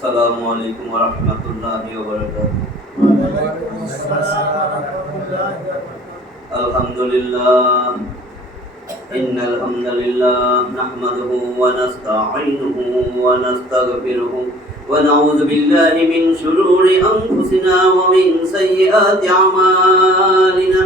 আসসালামু আলাইকুম ওয়া রাহমাতুল্লাহি ওয়া বারাকাতুহু। আলহামদুলিল্লাহ ইন্নাল হামদালিল্লাহ নাহমাদুহু ওয়া নাস্তাঈনুহু ওয়া নাস্তাগফিরুহু ওয়া নাউযু বিল্লাহি মিন শুরুরি আনফুসিনা ওয়া মিন সাইয়্যাতি আমালিনা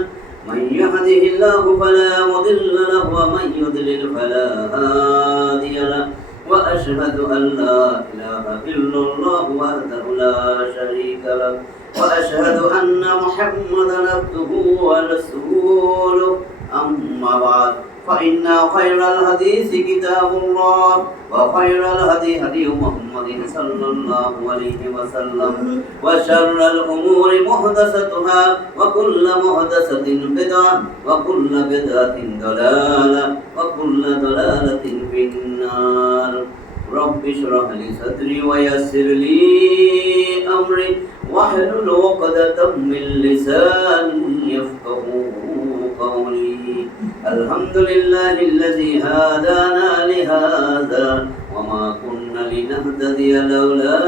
মান ইয়াহদিহিল্লাহু ফালা মুদিল্লা লাহু ওয়া মান ইউদ্লিল ফালা হাদিয়া লাহু وأشهد أن لا إله إلا الله وحده لا شريك له وأشهد أن محمدا عبده ورسوله أما بعد فإن خير الحديث كتاب الله وخير الهدي هدي محمد صلى الله عليه وسلم وشر الأمور محدثاتها وكل محدثة بدعة وكل بدعة ضلالة وكل ضلالة في النار رب اشرح لي صدري ويسر لي أمري واحلل عقدة من لساني يفقهوا قولي الحمد لله الذي هدانا لهذا وما كنا لنهتدي لولا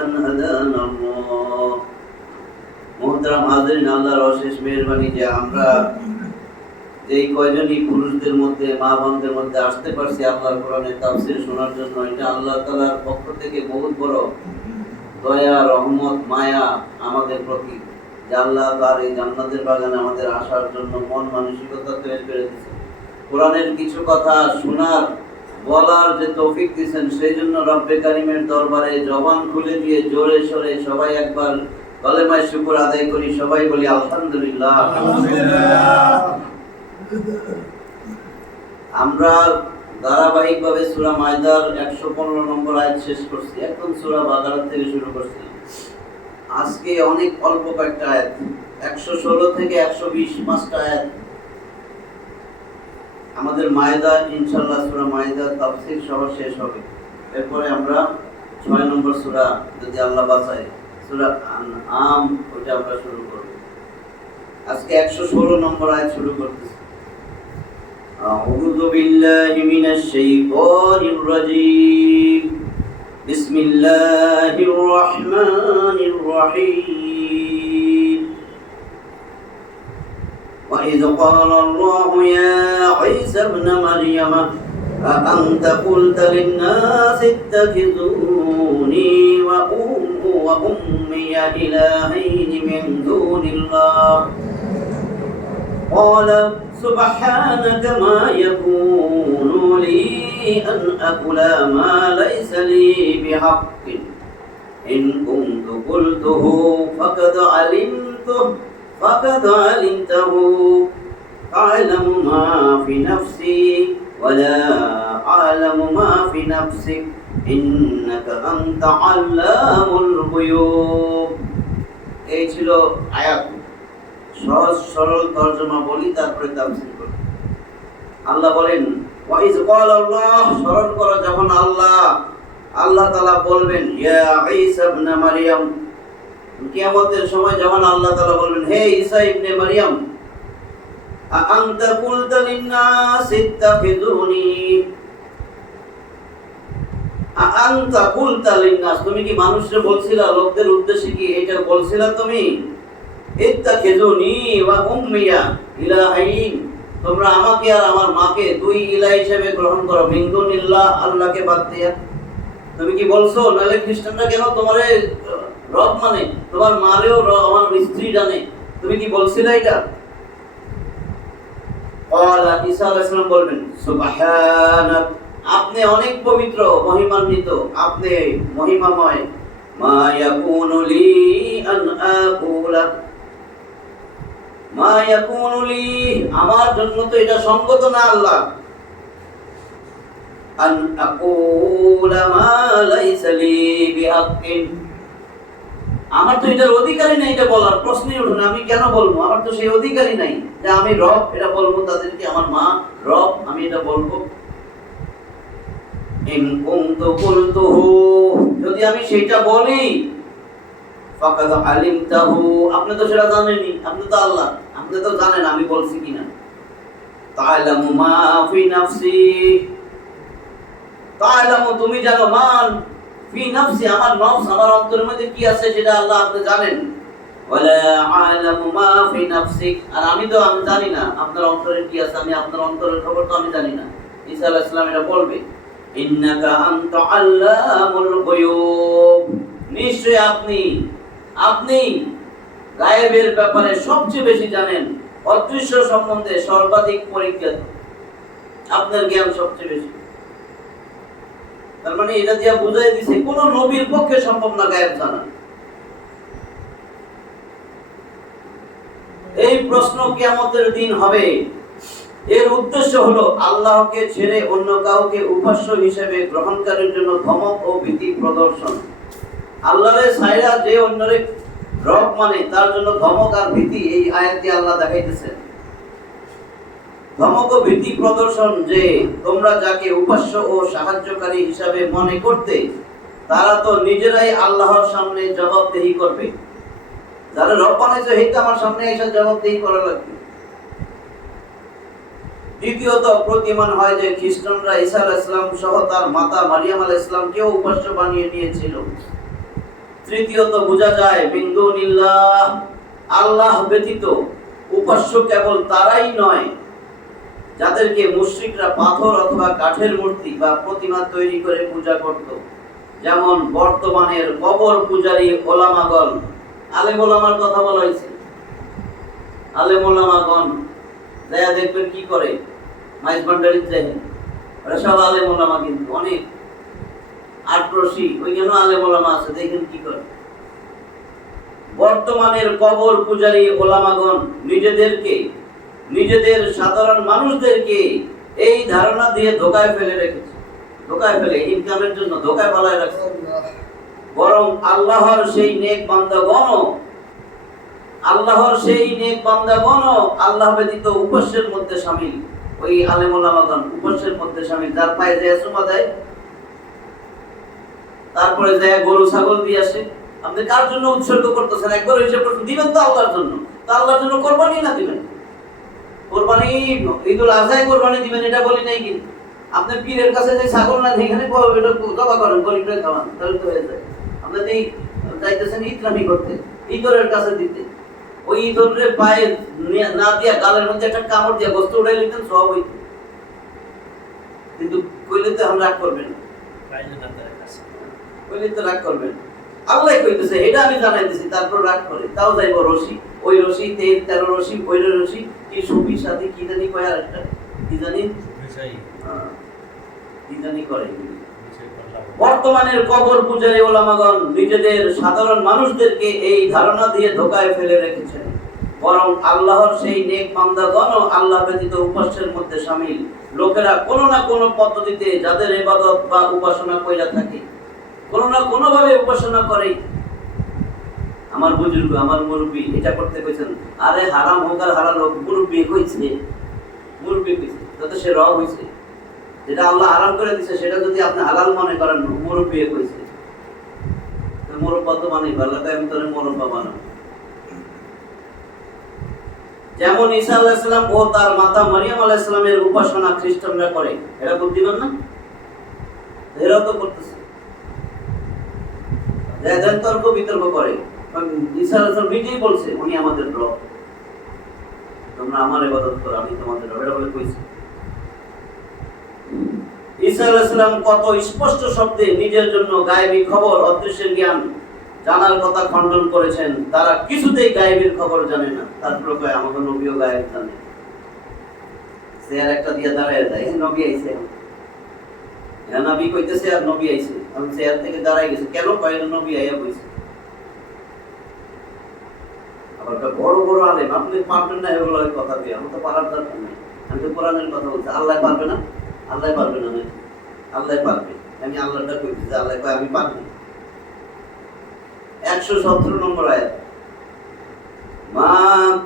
أن هدانا الله محترم حاضرين আল্লাহর অশেষ মেহেরবানি যে আমরা এই কয়জনই পুরুষদের মধ্যে মা বোনদের মধ্যে আসতে পারছি আল্লাহর কোরআনের তাফসীর শোনার জন্য। এটা আল্লাহ তাআলার পক্ষ থেকে বহুত বড় দয়া, রহমত, মায়া আমাদের প্রতি, যে আল্লাহ তার এই জান্নাতের বাগানে আমাদের আসার জন্য মন মানসিকতা তৈরি করে দিয়েছেন। কোরআনের কিছু কথা শোনার বলার যে তৌফিক দিয়েছেন, সেই জন্য রব্বে কারিমের দরবারে জবান খুলে দিয়ে জোরে সোরে সবাই একবার কলেমায়ে শুকর আদায় করি। সবাই বলি আলহামদুলিল্লাহ। আমরা ধারাবাহিকভাবে সূরা মায়দার 115 নম্বর আয়াত শেষ করছি, এখন সূরা বাকারা থেকে শুরু করছি। আজকে অনেক অল্প কয়েকটা আয়াত, 116 থেকে 120 পাঁচটা আয়াত আমাদের মায়দা, ইনশাআল্লাহ সূরা মায়দার তাফসীর সহ শেষ হবে। এরপরে আমরা 6 নম্বর সূরা, যদি আল্লাহ বাঁচায়, সূরা আনআম, ওটা আমরা শুরু করব। আজকে 116 নম্বর আয়াত শুরু করতেছি। أعوذ بالله من الشيطان الرجيم بسم الله الرحمن الرحيم وإذ قال الله يا عيسى ابن مريم أأنت قلت للناس اتخذوني وأمي إلهين من دون الله قال سبحانك ما يكون لي أن أقول ما ليس لي بحق إن كنت قلته فقد علمته تعلم ما في نفسي ولا أعلم ما في نفسك إنك أنت علام الغيوب। এই ছিল আয়াত। সহজ সরল তরজমা বলি, তারপরে তাফসীর করি। আল্লাহ বলেন, ওয়াইজ ক্বাল আল্লাহ, স্মরণ করো যখন আল্লাহ তাআলা বলবেন, ইয়া ঈসা ইবনে মারইয়াম, কিয়ামতের সময় যখন আল্লাহ তাআলা বলবেন, হে ঈসা ইবনে মারইয়াম, আনতা কুলতা লিন-নাস ইত্তাখিযুনি, আনতা কুলতা লিন-নাস, তুমি কি মানুষকে বলছিলা, লোকদের উদ্দেশ্যে কি এটা বলছিলা তুমি? ইত্তাখিযুনি ওয়া উম্মিয়া ইলাহাইন, তোমরা আমাকে আর আমার মাকে দুই ইলাহ হিসেবে গ্রহণ করো, মিন দুনিল্লাহ, আল্লাহকে বাদ দিয়া। তুমি কি বলছো? নালে খ্রিস্টানরা কেন তোমারে রব মানে, তোমার মারেও আমার স্ত্রী জানে, তুমি কি বলছিলে এটা? ক্বালা, ঈসা আলাইহিস সালাম বলবেন, সুবহানাক, আপনি অনেক পবিত্র, মহিমান্বিত, আপনি মহিমাময়। মা ইয়াকুনু লি আন আকুলা, মা ইয়াকুনু লি, আমার জন্য তো এটা সঙ্গত না আল্লাহ, আন আকুলা মা লাইসা লি বিহাক্কিন, আমার তো এটার অধিকারই নাই, এটা বলার প্রশ্নই ওঠে না, আমি কেন বলবো? আমার তো সেই অধিকারই নাই যে আমি রব এটা বলবো তাদেরকে, আমার মা রব, আমি এটা বলবো। ইন কুনতু কুলতুহু, যদি আমি সেটা বলি, ফাকাদ আলিমতাহু, আপনি তো সেটা জানেনই, আপনি তো আল্লাহ, আপনি তো জানেন আমি বলছি কিনা। তাআলামু মা ফি নাফসি, তাআলামু, তুমি জানো, মান ফি নাফসি, আমার নফস, আমার অন্তরের মধ্যে কি আছে সেটা আল্লাহ আপনি জানেন। ওয়ালা আ'লামু মা ফি নাফসিক, আর আমি জানি না আপনার অন্তরে কি আছে, আমি আপনার অন্তরের খবর তো আমি জানি না। ঈসা আলাইহিস সালাম এটা বলবে, ইন্নাকা আনতা আল্লামুল গুয়ুব, নিশ্চয়ই আপনি গায়েবের ব্যাপারে সবচেয়ে বেশি জানেন, অদৃশ্য সম্বন্ধে সর্বাধিক পরিজ্ঞাত, আপনার জ্ঞান সবচেয়ে বেশি। তার মানে এটা দিয়া বুঝাই দিছে কোন নবীর পক্ষে সম্ভব না গায়েব জানা। এই প্রশ্ন কিয়ামতের দিন হবে। এর উদ্দেশ্য হলো আল্লাহকে ছেড়ে অন্য কাউকে উপাস্য হিসেবে গ্রহণকারীর জন্য ধমক ও ভীতি প্রদর্শন। আল্লাহরে ছাইরা যে অন্যরে রব মানে তার জন্য ধমক আর ভীতি, এই আয়াতে আল্লাহ দেখাইতেছেন। ধমক ও ভীতি প্রদর্শন যে তোমরা যাকে উপাস্য ও সাহায্যকারী হিসাবে মনে করতে, তারা তো নিজেরাই আল্লাহর সামনে জবাবদিহি করবে। যারা রব বানাইছে হেটা আমার সামনে এসে জবাবদিহি করা লাগবে। দ্বিতীয়ত প্রতিমান হয় যে খ্রিস্টানরা ঈসা আলাইহিস সালাম সহ তার মাতা মারিয়াম আলাইহিস সালামকেও উপাস্য বানিয়ে নিয়েছিল। তৃতীয়ত বোঝা যায় মিন দুনিল্লাহ, আল্লাহ ব্যতীত উপাস্য কেবল তারাই নয় যাদেরকে মুশরিকরা পাথর অথবা কাঠের মূর্তি বা প্রতিমা তৈরি করে পূজা করত। যেমন বর্তমানের কবর পূজারী ওলামাগণ, আলেম ওলামার কথা বলা হয়েছে। আলেম ওলামাগণ যারা দেখবেন কি করে, মাইজ ভান্ডারি যায়, ওরা সব আলেম ওলামা, কিন্তু অনেক আটরশি ওইখানে আলেম ওলামা আছে, দেখেন কি করে। বর্তমানের কবর পূজারী ওলামাগণ নিজেদের সাধারণ মানুষদেরকে এই ধারণা দিয়ে ধোকায় ফেলে রেখেছে, ধোকায় ফেলে ইনকামের জন্য ধোকায় ফেলায় রাখছে। বরং আল্লাহর সেই নেক বান্দাগণ আল্লাহ ব্যতীত উপাস্যের মধ্যে শামিল। ওই আলেম ওলামাগণ উপাস্যের মধ্যে শামিল, যার পায়ে যায় সুমা দেয়, তারপরে যায় গরু ছাগল দিয়ে আসে। আপনি কার জন্য উৎসর্গ করতেছেন? একবার হিসাব করছেন, দিবেন তো আল্লাহর জন্য। তো আল্লাহর জন্য কোরবানি না দিবেন, কোরবানি ঈদুল আজহায় কোরবানি দিবেন এটা বলি নাই। কিন্তু আপনি পীরের কাছে যে ছাগল না এখানে জবা করেন, গরিবরা খাওয়ান, তাহলে তো হয়ে যায়। আপনি চাইতেছেন ইকরামি করতে, ইদরের কাছে দিতে, ওই ইদরের পায়ে না দিয়া গালের মধ্যে একটা কামড় দিয়া বস্তু উড়াই লিখতেন, সব হইত। কিন্তু কইলে তো আমরা রাগ করবেন, কইলে তো রাগ করবেন। আল্লাহ কইতেছে এটা আমি জানাইতেছি, তারপর রাগ করে তাও যাইব রশি, ওই রশি 13 রশি, ওই রশি কি সুবির সাথে কি জানি কয়, আর একটা কি জানি করে। বর্তমানের কবর পূজারী ওলামাগণ নিজেদের সাধারণ মানুষদেরকে এই ধারণা দিয়ে ধোকায় ফেলে রেখেছেন। বরং আল্লাহর সেই নেক বান্দাগণ আল্লাহ ব্যতীত উপাস্যের মধ্যে শামিল। লোকেরা কোনো না কোনো পদ্ধতিতে যাদের ইবাদত বা উপাসনা কইরা থাকে, কোনো না কোনো ভাবে উপাসনা করে। আমার বুজুর্গ, আমার মুরব্বী এটা করতে কইছেন, আরে হারাম হোক আর হালাল হোক, মুরব্বী কইছে যাতে সে রব হইছে। যেটা আল্লাহ হারাম করে দিছে সেটা যদি আপনি হালাল মনে করেন, মুরব্বী কইছে, মুরব্বা তো মানে ভালো, আমি তোর মুরব্বা বানাবো। যেমন ঈসা আলাইহিস সালাম ও তার মাতা মারিয়াম আলাইহিস সালামের উপাসনা খ্রিস্টানরা করে, এরা বুদ্ধিমান না? এরাও তো করতেছে, তর্ক বিতর্ক করে। ঈসা আলাইহিস সালাম নিজেই বলছে উনি আমাদের রব, তোমরা আমার ইবাদত করো, আমি তোমাদের রব, এটা বলে কইছে। ঈসা আলাইহিস সালাম কত স্পষ্ট শব্দে নিজের জন্য গায়েবী খবর, অদৃশ্যের জ্ঞান জানার কথা খণ্ডন করেছেন। তারা কিছুতেই গায়েবের খবর জানে না, তারপরে কয় আমাদের নবীও গায়েব জানে। চেয়ার একটা দিয়ে দাঁড়ায় যায়, নবী আইছে, নবী কইতেছে আর নবী আইছে, আমি চেয়ার থেকে দাঁড়াই গেছে, কেন কয় নবী আইয়া কইছে। আবার বড় বড় আলেম, আপনি পারবেন না এগুলো কথা দিয়ে, আমার তো পারার দরকার নেই, আমি তো কোরআনের কথা বলছি। আল্লাহ পারবে না, আল্লাহ পারবে না, আল্লাহ পারবে, আমি আল্লাহটা কইছি, আল্লাহ কয় আমি পারবো। 117 নম্বর আয়াত, মা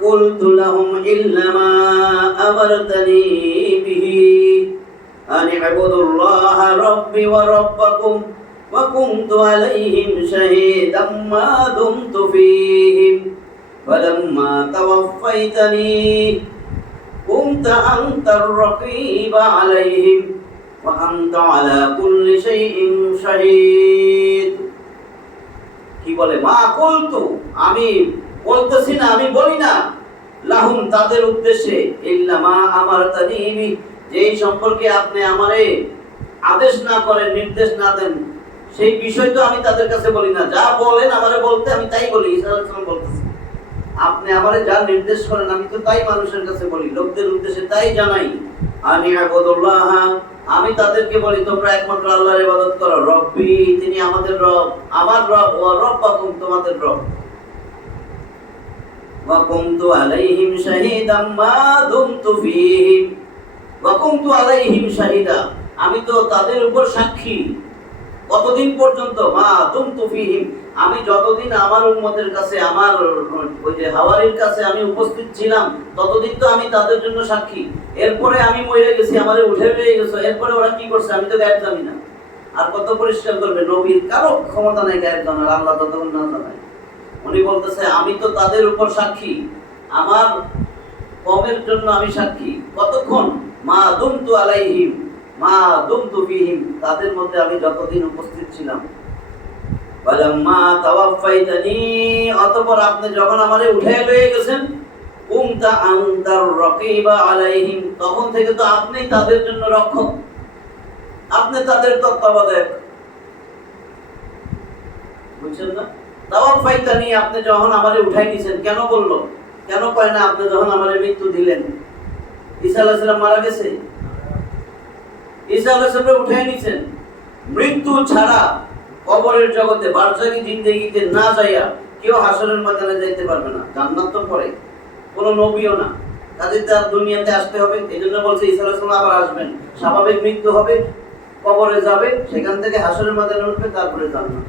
কুলতু লাহুম ইল্লা মা আমারতানি বিহি আন ইবুদুল্লাহা রাব্বি ওয়া রাব্বাকুম ওয়া কুনতু আলাইহিম শাহীদাম মা দুমতু ফীহিম ফালাম্মা তাওয়াফাইতানি কুনতা আনতার রাকীবা আলাইহিম ওয়া আনতা আলা কুল্লি শাইইন শাহীদ। কুলতু, আমি বলতেছি না, আমি বলি না, লাহুম, তাদের উদ্দেশ্যে, ইল্লা মা আমারতানি, যেই সম্পর্কে আপনি আমারে আদেশ না করেন, নির্দেশ না দেন, সেই বিষয় তো আমি তাদের কাছে বলি না। যা বলেন আমারে বলতে, আমি তাই বলি। ঈসা আলাইহিস সালাম বলতেছে, আপনি আমারে যা নির্দেশ করেন আমি তো তাই মানুষের কাছে বলি, লোকদের উদ্দেশ্যে তাই জানাই। আনি আবুদুল্লাহ, আমি তাদেরকে বলি তোমরা একমাত্র আল্লাহর ইবাদত করো। রব্বি, তিনি আমাদের রব, আমার রব, ওয়া রব্বাকুম, তোমাদের রব। ওয়া কুনতু আলাইহিম শাহীদাম মা দুমতু ফীহিম, ওয়া কুনতু আলাইহিম শাহীদা, আমি তো তাদের উপর সাক্ষী। কতদিন পর্যন্ত? মা দুমতু ফীহিম, আমি যতদিন আমার উম্মতের কাছে, আমার ওই যে হাওয়ারির কাছে আমি উপস্থিত ছিলাম, ততদিন তো আমি তাদের জন্য সাক্ষী। এরপরে আমি মরে গেছি, আমারে উঠে বেরিয়ে গেছে, এরপরে ওরা কি করছে আমি তো গায়েব জানি না। আর কত পরিষ্কার করবে? নবীর কারো ক্ষমতা নাই গায়েব জানার, আল্লাহ ততক্ষণ না জানায়। উনি বলতেছে আমি তো তাদের উপর সাক্ষী, আমার কওমের জন্য আমি সাক্ষী। কতক্ষণ? মা দুমতু আলাইহিম, মা দুমতু ফীহিম, তাদের মধ্যে আমি যতদিন উপস্থিত ছিলাম। ওয়ালাম্মা তাওয়াফাইতানি, অতঃপর আপনি যখন আমারে উঠায় লয়ে গেছেন, কুনতা আনতার রাকিবা আলাইহিম, তখন থেকে তো আপনিই তাদের জন্য রক্ষক, আপনি তাদের তত্ত্বাবধায়ক। বুঝছেন না? তাওয়াফাইতানি, আপনি যখন আমারে উঠাই নিছেন, কেন বললো? কেন কয় না আপনি যখন আমারে মৃত্যু দিলেন? ঈসা আলাইহিস সালাম মারা গেছে, ঈসা আলাইহিস সালাম উঠাই নিছেন। মৃত্যু ছাড়া কবরের জগতে বারজাখী জিন্দেগিতে না যাইয়া কেউ হাসরের ময়দানে যাইতে পারবে না। জান্নাত তো পরে, কোন নবীও না, কাজে তার দুনিয়াতে আসতে হবে। এই জন্য বলছে ঈসা আলাইহিস সালাম আবার আসবেন, স্বাভাবিক মৃত্যু হবে, কবরে যাবে, সেখান থেকে হাসরের ময়দানে উঠবে, তারপরে জান্নাত।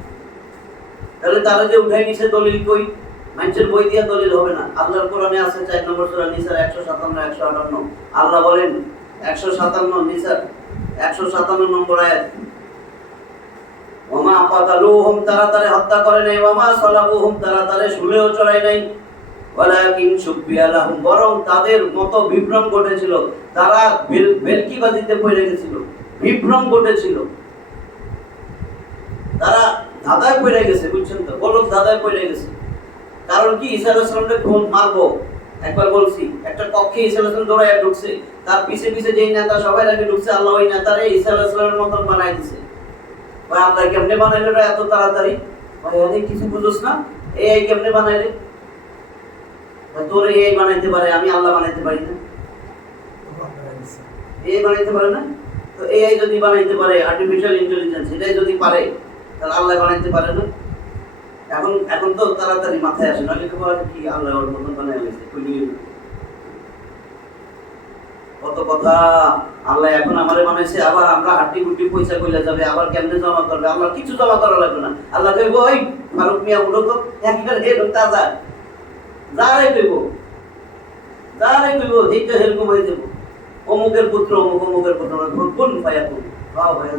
তাহলে তারা যে উঠাই নিছে, দলিল কই? মানুষের বই দিয়া দলিল হবে না। আল্লাহর কোরআনে আছে 4 নম্বর সূরা নিসার 157 158, আল্লাহ বলেন 157 নিসার 157 নম্বর আয়াত, ওমা কাতালুহুম, তারা তারে হত্যা করে নাই, ওমা সালাবুহুম, তারা তারে শুলেও চড়াই নাই, ওয়ালাকিন শুববিয়া লাহুম, বরং তাদের মতো বিভ্রম ঘটেছিল, তারা ভেলকিবাজিতে পড়ে গেছিল, বিভ্রম ঘটেছিল, তারা ধাঁধায় পড়ে গেছে। বুঝছেন তো? বলক ধাঁধায় পড়ে গেছে। কারণ কি? ঈসা আলাইহিস সালামকে খুন মারবো, একবার বলছি, একটা কক্ষে ঈসা আলাইহিস সালাম দৌড়ায় ঢুকছে, তার পিছে পিছে যেই নেতা সবাই আগে ঢুকছে, আল্লাহ ওই নেতারে ঈসা আলাইহিস সালামের মতন বানাই দিছে। ভাই আল্লাহ কেমনে বানাইলো রে এত তাড়াতাড়ি? ভাই আরে কিছু বুঝোস না? এই কেমনে বানাইলে? ভাই তোর এই বানাইতে পারে, আমি আল্লাহ বানাইতে পারি না। এই বানাইতে পারে না? তো এই যদি বানাইতে পারে, আর্টিফিশিয়াল ইন্টেলিজেন্স, এটাই যদি পারে, তাহলে আল্লাহ বানাইতে পারে না? এখন তো তাড়াতাড়ি মাথায় আসে, নাহলে তো বলা কি আল্লাহ ওর মতন বানাই গেছে। কত কথা! আল্লাহ এখন আমারে বানাইছে, আবার আমরা হাড্ডি গুড্ডি পয়সা কইলা যাবে, আবার কেমনে জমা করবে? আল্লাহ কিছু জমা করা লাগবে না। আল্লাহ কইব, ওই ফারুক মিয়া উঠো তো, একবার হে তাজা যারে কইব, যারে কইব এইটা এরকম হয়ে যাব। অমুকের পুত্র, অমুকের পুত্র, কোন ভাইয়া কোন ভাইয়া।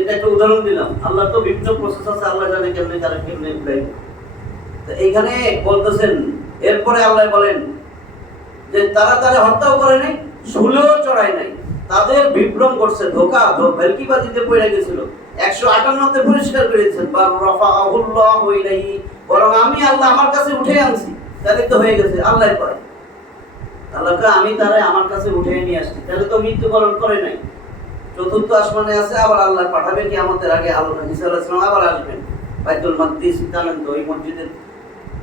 এটা একটা উদাহরণ দিলাম। আল্লাহ তো বিভিন্ন প্রসেস আছে, আল্লাহ জানে কেমনে তারা কেমনে উঠাইব। তো এইখানে বলতেছেন, এরপরে আল্লাহ বলেন যে তারা তারে হত্যাও করে নাই, শুলেও চড়ায় নাই, তাদের বিভ্রম করছে, ধোকা ভেলকিবাজিতে পড়ে গেছিল। 158তে পরিষ্কার করে দিয়েছেন, রাফাআহুল্লাহু ইলাইহি, বরং আমি আল্লাহ আমার কাছে উঠে আনছি। তাহলে তো হয়ে গেছে। আল্লাহ কয়, আল্লাহকে আমি তারে আমার কাছে উঠে নিয়ে আসছি, তাহলে তো মৃত্যুবরণ করে নাই। চতুর্থ আসমানে আছে, আবার আল্লাহ পাঠাবে কিয়ামতের আগে। আল্লাহ ঈসা আলাইহিস সালাম আবার আসবেন। বাইতুল মাকদিস জানেন তো, ওই মসজিদের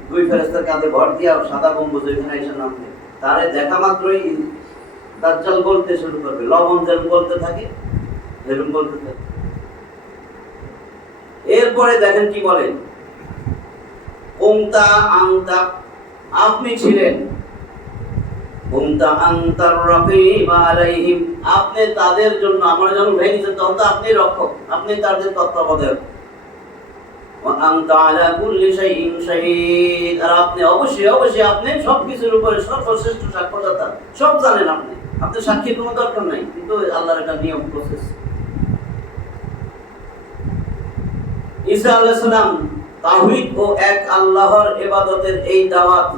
2 ফেরেশতার কাঁধে ভর দিয়া সাদা গম্বুজ, ওইখানে এসে নামবে। তারে দেখা মাত্রই দাজ্জাল বলতে শুরু করবে, লবণ যেরকম বলতে থাকে এরকম বলতে থাকে। এরপরে দেখেন কি বলেন, কুনতা আনতা, আপনি ছিলেন, কুনতা আনতার রাকিবা আলাইহিম, আপনি তাদের জন্য, আমরা যখন উঠে নিয়েছেন তখন তো আপনি রক্ষক, আপনি তাদের তত্ত্বাবধায়ক। ওয়া আনতা আলা কুল্লি শাইইন শাহীদ, আর আপনি অবশ্যই আপনি সবকিছুর উপরে সর্বশ্রেষ্ঠ সাক্ষ্যদাতা, সব জানেন আপনি, আপনি সাক্ষীর কোনো দরকার নাই, কিন্তু আল্লাহর একটা নিয়ম প্রসেস। ঈসা আলাইহিস সালাম তাওহীদ ও এক আল্লাহর ইবাদতের এই দাওয়াত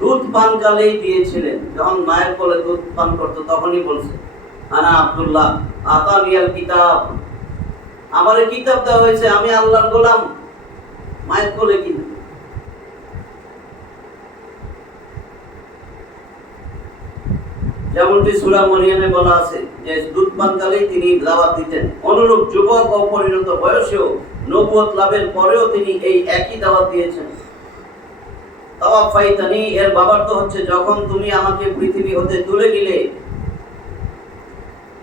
দুধ পানকালেই দিয়েছিলেন। যখন মায়ের কোলে দুধ পান করতো তখনই বলছে, আনা আব্দুল্লাহ আতানিয়াল কিতাব, আমার কিতাব দেওয়া হয়েছে, আমি আল্লাহর গোলাম, মায়ের কোলে কিনা। যেমনটি সূরা মরিয়মে বলা আছে যে দুধ পানকালেই তিনি দাওয়াত দিতেন। অনুরূপ যুবক ও পরিণত বয়সেও নবুয়ত লাভের পরেও তিনি এই একই দাওয়াত দিয়েছেন। তাওয়াফাইতানি এর বাবার্থ হচ্ছে যখন তুমি আমাকে পৃথিবী হতে তুলে নিলে।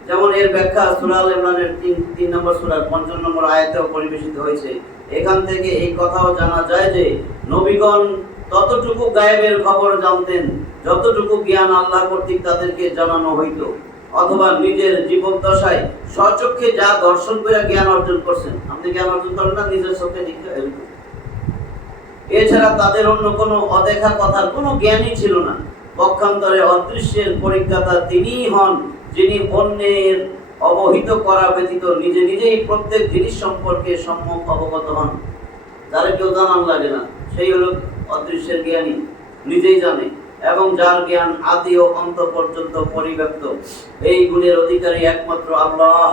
যেমন এর ব্যাখ্যা সূরা আল ইমরানের 3 নম্বর সূরার 5 নম্বর আয়াতেও পরিবেশিত হয়েছে। এখান থেকে এই কথাও জানা যায় যে নবীগণ ততটুকু গায়েবের খবর জানতেন যতটুকু জ্ঞান আল্লাহ কর্তৃক তাদেরকে জানানো হইত, অথবা নিজের জীবদ্দশায় স্বচক্ষে যা দর্শন করে জ্ঞান অর্জন করছেন। আপনি জ্ঞান অর্জন করেন না নিজের চোখে দেখে। এছাড়া তাদের অন্য কোনো অদেখা কথার কোনো জ্ঞানই ছিল না। পক্ষান্তরে অদৃশ্যের পরিজ্ঞাতা তিনিই হন যিনি অন্যের অবহিত করা ব্যতীত নিজে নিজেই প্রত্যেক জিনিস সম্পর্কে সম্যক অবগত হন। যারা কেউ জানান লাগে না, সেই হলো অদৃশ্যের জ্ঞানী, নিজেই জানে, এবং যার জ্ঞান আদি ও অন্ত পর্যন্ত পরিব্যাপ্ত। এই গুণের অধিকারী একমাত্র আল্লাহ,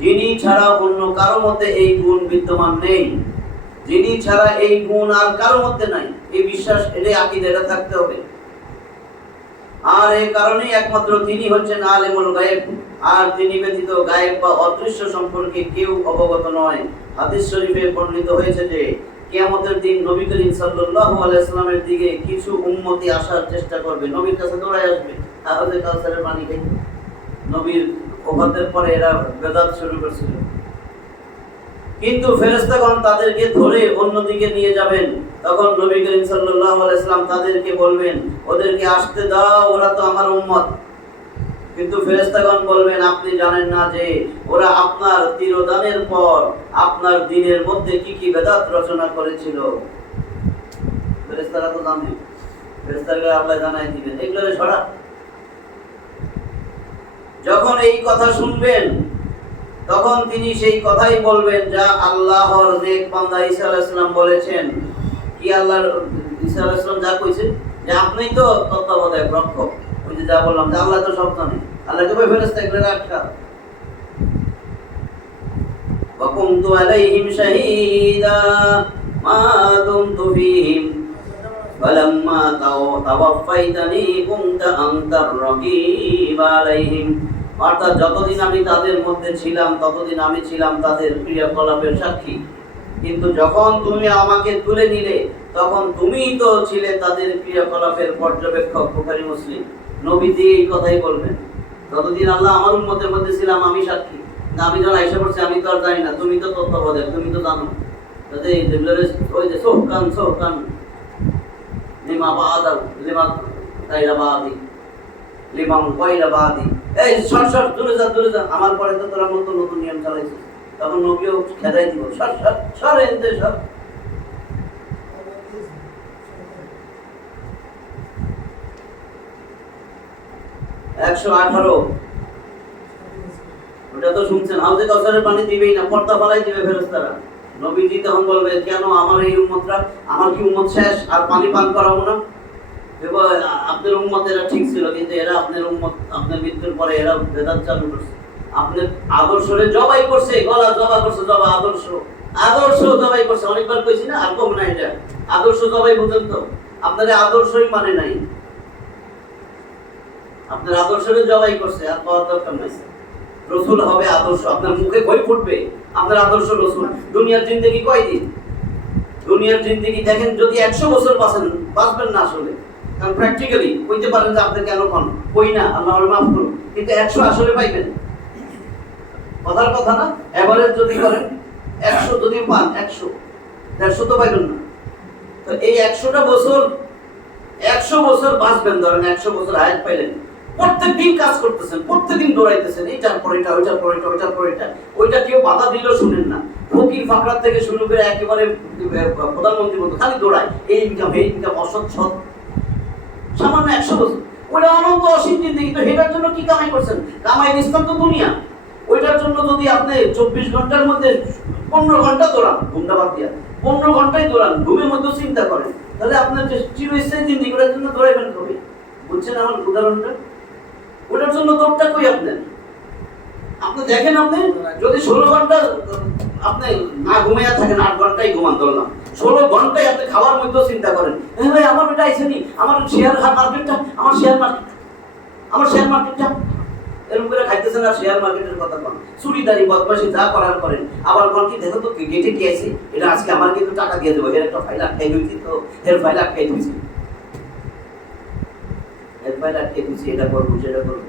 যিনি ছাড়া অন্য কারো মধ্যে এই গুণ বিদ্যমান নেই। যিনি ছাড়া এই গুণ আর কারো মধ্যে নাই, এই বিশ্বাস, এটাই আকীদা, এটা থাকতে হবে। আর এই কারণেই একমাত্র তিনি হচ্ছেন আলিমুল গায়েব, আর তিনি ব্যতীত গায়েব বা অদৃশ্য সম্পর্কে কেউ অবগত নয়। হাদিস শরীফে বর্ণিত হয়েছে যে কিয়ামতের দিন নবী করিম সাল্লাল্লাহু আলাইহি সাল্লামের দিকে কিছু উম্মতি আসার চেষ্টা করবে, নবীর কাছে দৌড়ায় আসবে, তাহলে কাউসারের পানি খাইতে। নবীর ওফাতের পরে এরা বেদাত শুরু করেছিল, কিন্তু ফেরেশতাগণ তাদেরকে ধরে অন্যদিকে নিয়ে যাবেন। তখন নবী করিম সাল্লাল্লাহু আলাইহি সাল্লাম তাদেরকে বলবেন, ওদেরকে আসতে দাও, ওরা তো আমার উম্মত। কিন্তু ফেরেশতাগণ বলবেন, আপনি জানেন না যে ওরা আপনার তিরোদানের পর আপনার দ্বীনের মধ্যে কি কি বেদাত রচনা করেছিল। ফেরেশতারা তো জানে, ফেরেশতারা আল্লাহ জানাই দিবেন, এগুলো ছড়া। যখন এই কথা শুনবেন তখন তিনি সেই কথাই বলবেন যা আল্লাহর নেক বান্দা ঈসা আলাইহিস সালাম বলেছেন। কি আল্লাহর ঈসা আলাইহিস সালাম যা কইছে যে আপনি তো তত্ত্বাবধায়ক রক্ষক, ওই যে যা বললাম যে আল্লাহ তো সব জানে, আল্লাহকে ভাই ফেরেশতা এগুলো আটকা। ওয়া কুনতু আলাইহিম শাহীদা মা দুমতু ফীহিম ফালাম্মা তাওয়াফাইতানি কুনতা আনতার রাকীবা আলাইহিম। অর্থাৎ যতদিন আমি তাদের মধ্যে ছিলাম ততদিন আমি ছিলাম তাদের ক্রিয়াকলাপের সাক্ষী, কিন্তু যখন তুমি আমাকে তুলে নিলে তখন তুমিই তো ছিলে তাদের ক্রিয়াকলাপের পর্যবেক্ষক। বুখারী মুসলিম। নবীজি এই কথাই বলবেন, যতদিন আল্লাহ আমার উম্মতের মধ্যে ছিলাম আমি সাক্ষী, না আমি যখন আয়েশা পড়ছি আমি তো আর জানি না, তুমি তো তত্ত্বাবধায়ক, তুমি তো জানো। ওই যে সোহকান লিমা বাদা লিমা তাইরা বাদি লিমাম কয়লা বাদি, এই সর দূরে যা, আমার পরে তো তোরা নতুন নতুন নিয়ম চালাইছিস। তখন নবীও খেদাই দিব, সর এনতে সর। একশো 18 ওটা তো শুনছেন, হাউজে কাউসারের পানি দিবেই না, পর্দা ফালাই দিবে ফেরেশতারা। নবীজি তখন বলবে, কেন আমার এই উম্মতরা, আমার কি উম্মত শেষ আর পানি পান করাবো না? আপনার উম্মত এরা ঠিক ছিল, কিন্তু এরা আপনার উম্মত আপনার মৃত্যুর পরে এরা বেদাত চালু করছে, আপনার আদর্শরে জবাই করছে, গলা জবা করছে, জবা আদর্শ জবাই করছে। অনেকবার কইছি না, আর কম না, এটা আদর্শ জবাই বুঝেন তো, আপনারা আদর্শই মানে নাই, আপনার আদর্শরে জবাই করছে, আর পাওয়ার দরকার নাই। রসুল হবে আদর্শ, আপনার মুখে কই ফুটবে আপনার আদর্শ রসুল। দুনিয়ার জিন্দেগি কয়দিন? দুনিয়ার জিন্দেগি দেখেন, যদি 100 বছর বাঁচবেন না আসলে, কারণ প্র্যাকটিক্যালি কইতে পারেন যে আপনি কেন কোন কই না, আল্লাহ মাফ করুন, কিন্তু 100 আসলে পাইবেন? কথার কথা না, এভারেজ যদি করেন 100 যদি পান, 100 150 তো পাইবেন না। তো এই 100টা বছর 100 বছর বাঁচবেন, ধরেন 100 বছর হায়াত পাইলেন, প্রত্যেকদিন কাজ করতেছেন, প্রত্যেকদিন দৌড়াইতেছেন, এইটার পর এটা, ওইটার পর এটা, ওইটার পর এটা, ওইটা কেউ বাধা দিলেও শুনেন না। ফকির ফাকরাত থেকে শুরু করে একেবারে প্রধানমন্ত্রী পর্যন্ত খালি দৌড়ায়, এই ইনকাম অসৎ সৎ, সামান্য 100 বছর। ওইটা অনন্ত অসীম জিন্দেগি, তো এটার জন্য কি কামাই করছেন? কামাই ইসলাম তো দুনিয়া। ওইটার জন্য যদি আপনি 24 ঘন্টার মধ্যে 15 ঘন্টা দৌড়ান, ঘুমটা বাদ দিয়া 15 ঘন্টায় দৌড়ান, ঘুমের মধ্যে চিন্তা করেন, তাহলে আপনার যে চিরস্থায়ী জিন্দেগি, ওটার জন্য দৌড়াইবেন কবে? বুঝছেন আমার উদাহরণটা? ওটার জন্য দৌড়টা কই আপনার? আপনি দেখেন, আপনি যদি 16 ঘন্টা আপনি না ঘুমাইয়া থাকেন, 8 ঘন্টাই ঘুমান ধরলাম, 16 ঘন্টায় আপনি খাওয়ার মধ্যে চিন্তা করেন, ভাই আমার এটা আইসেনি, আমার শেয়ার মার্কেটটা, আমার শেয়ার মার্কেটটা এরকম করে খাইতেছেন আর শেয়ার মার্কেটের কথা বলেন, চুরিদারি বদমাশি যা করার করেন, আবার কোন কি দেখো তো গেটে কি আছে, এটা আজকে আমার কিন্তু টাকা দিয়ে দেবো, এর একটা ফাইল আটকাই দিয়েছি, তো এর ফাইল আটকাই দিয়েছি, এর ফাইল আটকাই দিয়েছি, এটা করবো সেটা করবো।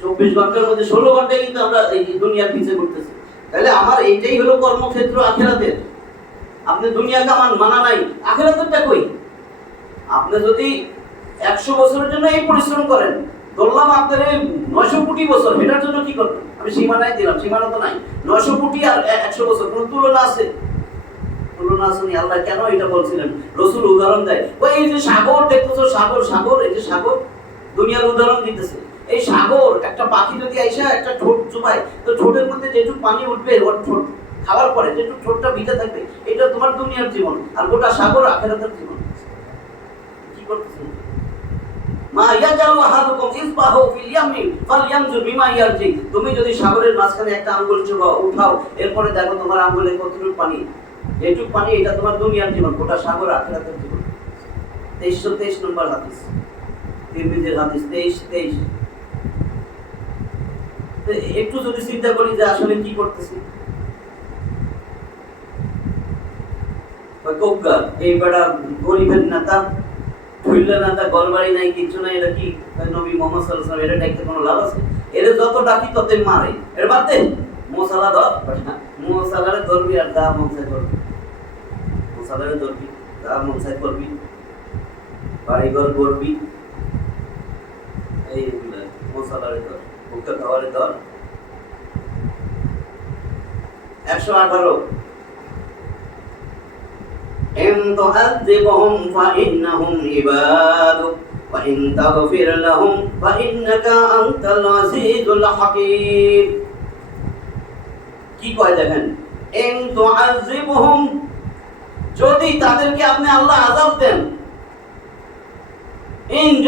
24 ঘন্টার মধ্যে 16 ঘন্টায় কিন্তু আমরা এই দুনিয়ার পিছে ঘুরতেছি। তাহলে আমার এইটাই হলো কর্মক্ষেত্র আখিরাতের। আপনি দুনিয়া কামান মানা নাই, আখিরাতেরটা কই? আপনি যদি 100 বছরের জন্য এই পরিশ্রম করেন, ধরলাম আপনার 900 কোটি বছর, এটার জন্য কি করবেন? আমি সীমানায় দিলাম, সীমানা তো নাই, 900 কোটি আর 100 বছর কোন তুলনা আছে? তুলনা আসেনি। আল্লাহ কেন এটা বলছিলেন? রাসূল উদাহরণ দেয়, ওই এই যে সাগর দেখতেছো, সাগর, এই যে সাগর, দুনিয়ার উদাহরণ দিতেছে। এই সাগর, একটা পাখি যদি আইসা একটা ঠোঁট চুপায়, তো ঠোঁটের মধ্যে যেটুকু পানি উঠবে, ওর ঠোঁট খাওয়ার পরে যেটুকু ঠোঁটটা ভিজে থাকবে, এটা তোমার দুনিয়ার জীবন, আর গোটা সাগর আখিরাতের জীবন। কি করতেছেন? মা ইয়াজালু আহাদুকুম ইসবাহু ফিল ইয়ামি ফালয়ানজুর বিমা ইয়ারজি। তুমি যদি সাগরের মাঝখানে একটা আঙ্গুল উঠাও, এরপরে দেখো তোমার আঙ্গুলে কতটুকু পানি, যেটুকু পানি, এটা তোমার দুনিয়ার জীবন, গোটা সাগর আখিরাতের জীবন। 2323 নম্বর হাদিস, তিরমিজির হাদিস 2323। একটু যদি চিন্তা করি যে আসলে কি করতেছি। এই বেড়া গরিবের নেতা, ঠুইলা নেতা, ঘরবাড়ি নাই, কিছু নাই, এটা কি নবী মুহাম্মদ সাল্লাল্লাহু আলাইহি ওয়াসাল্লাম? এটা ডাকতে কোনো লাভ আছে? এর যত ডাকি ততই মারে। এর বাদ দে, মশালা ধর, মশালারে ধরবি আর দা মন চাই করবি, মশালারে ধরবি, দা মন চাই করবি, বাড়িঘর করবি, এই মশালারে ধর, ভুট্টা খাওয়ারে ধর। 118 إن تعذبهم فإنهم عبادك وإن تغفر لهم فإنك أنت العزيز الحكيم। কি কয় দেখেন, إن تعذبهم, যদি তাদেরকে আপনি আল্লাহ আযাব দেন,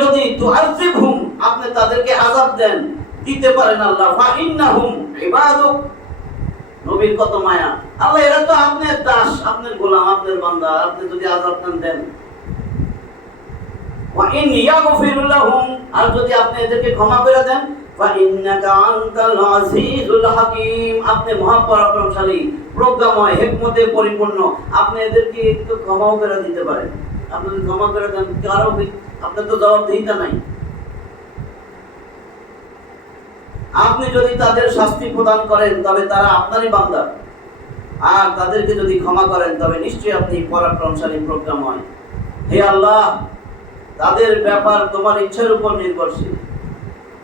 যদি তুআযিবহুম, আপনি তাদেরকে আযাব দেন, দিতে পারেন আল্লাহ, ফাইন্নাহুম ইবাদুক, নবীর কত মায়া, আল্লাহ এরা তো আপনার দাস, আপনার গোলাম, আপনার বান্দা, আপনি যদি আযাব দেন। ওয়া ইন ইয়াগফির লাহুম, আর যদি আপনি এদেরকে ক্ষমা করে দেন, ফাইন্নাকা আনতাল আজিজুল হাকীম, আপনি মহাপরাক্রমশালী, প্রজ্ঞাময়, হিকমতে পরিপূর্ণ, আপনি এদেরকে একটু ক্ষমাও করে দিতে পারেন। আপনি যদি ক্ষমা করে দেন, কারো আপনার তো জবাবদিহিতা নাই। আপনি যদি তাদের শাস্তি প্রদান করেন, তবে তারা আপনারই বান্দা, আর তাদেরকে যদি ক্ষমা করেন, তবে নিশ্চয়ই আপনি পরাক্রমশালী, প্রজ্ঞাময়। হে আল্লাহ, তাদের ব্যাপার তোমার ইচ্ছার উপর নির্ভরশীল,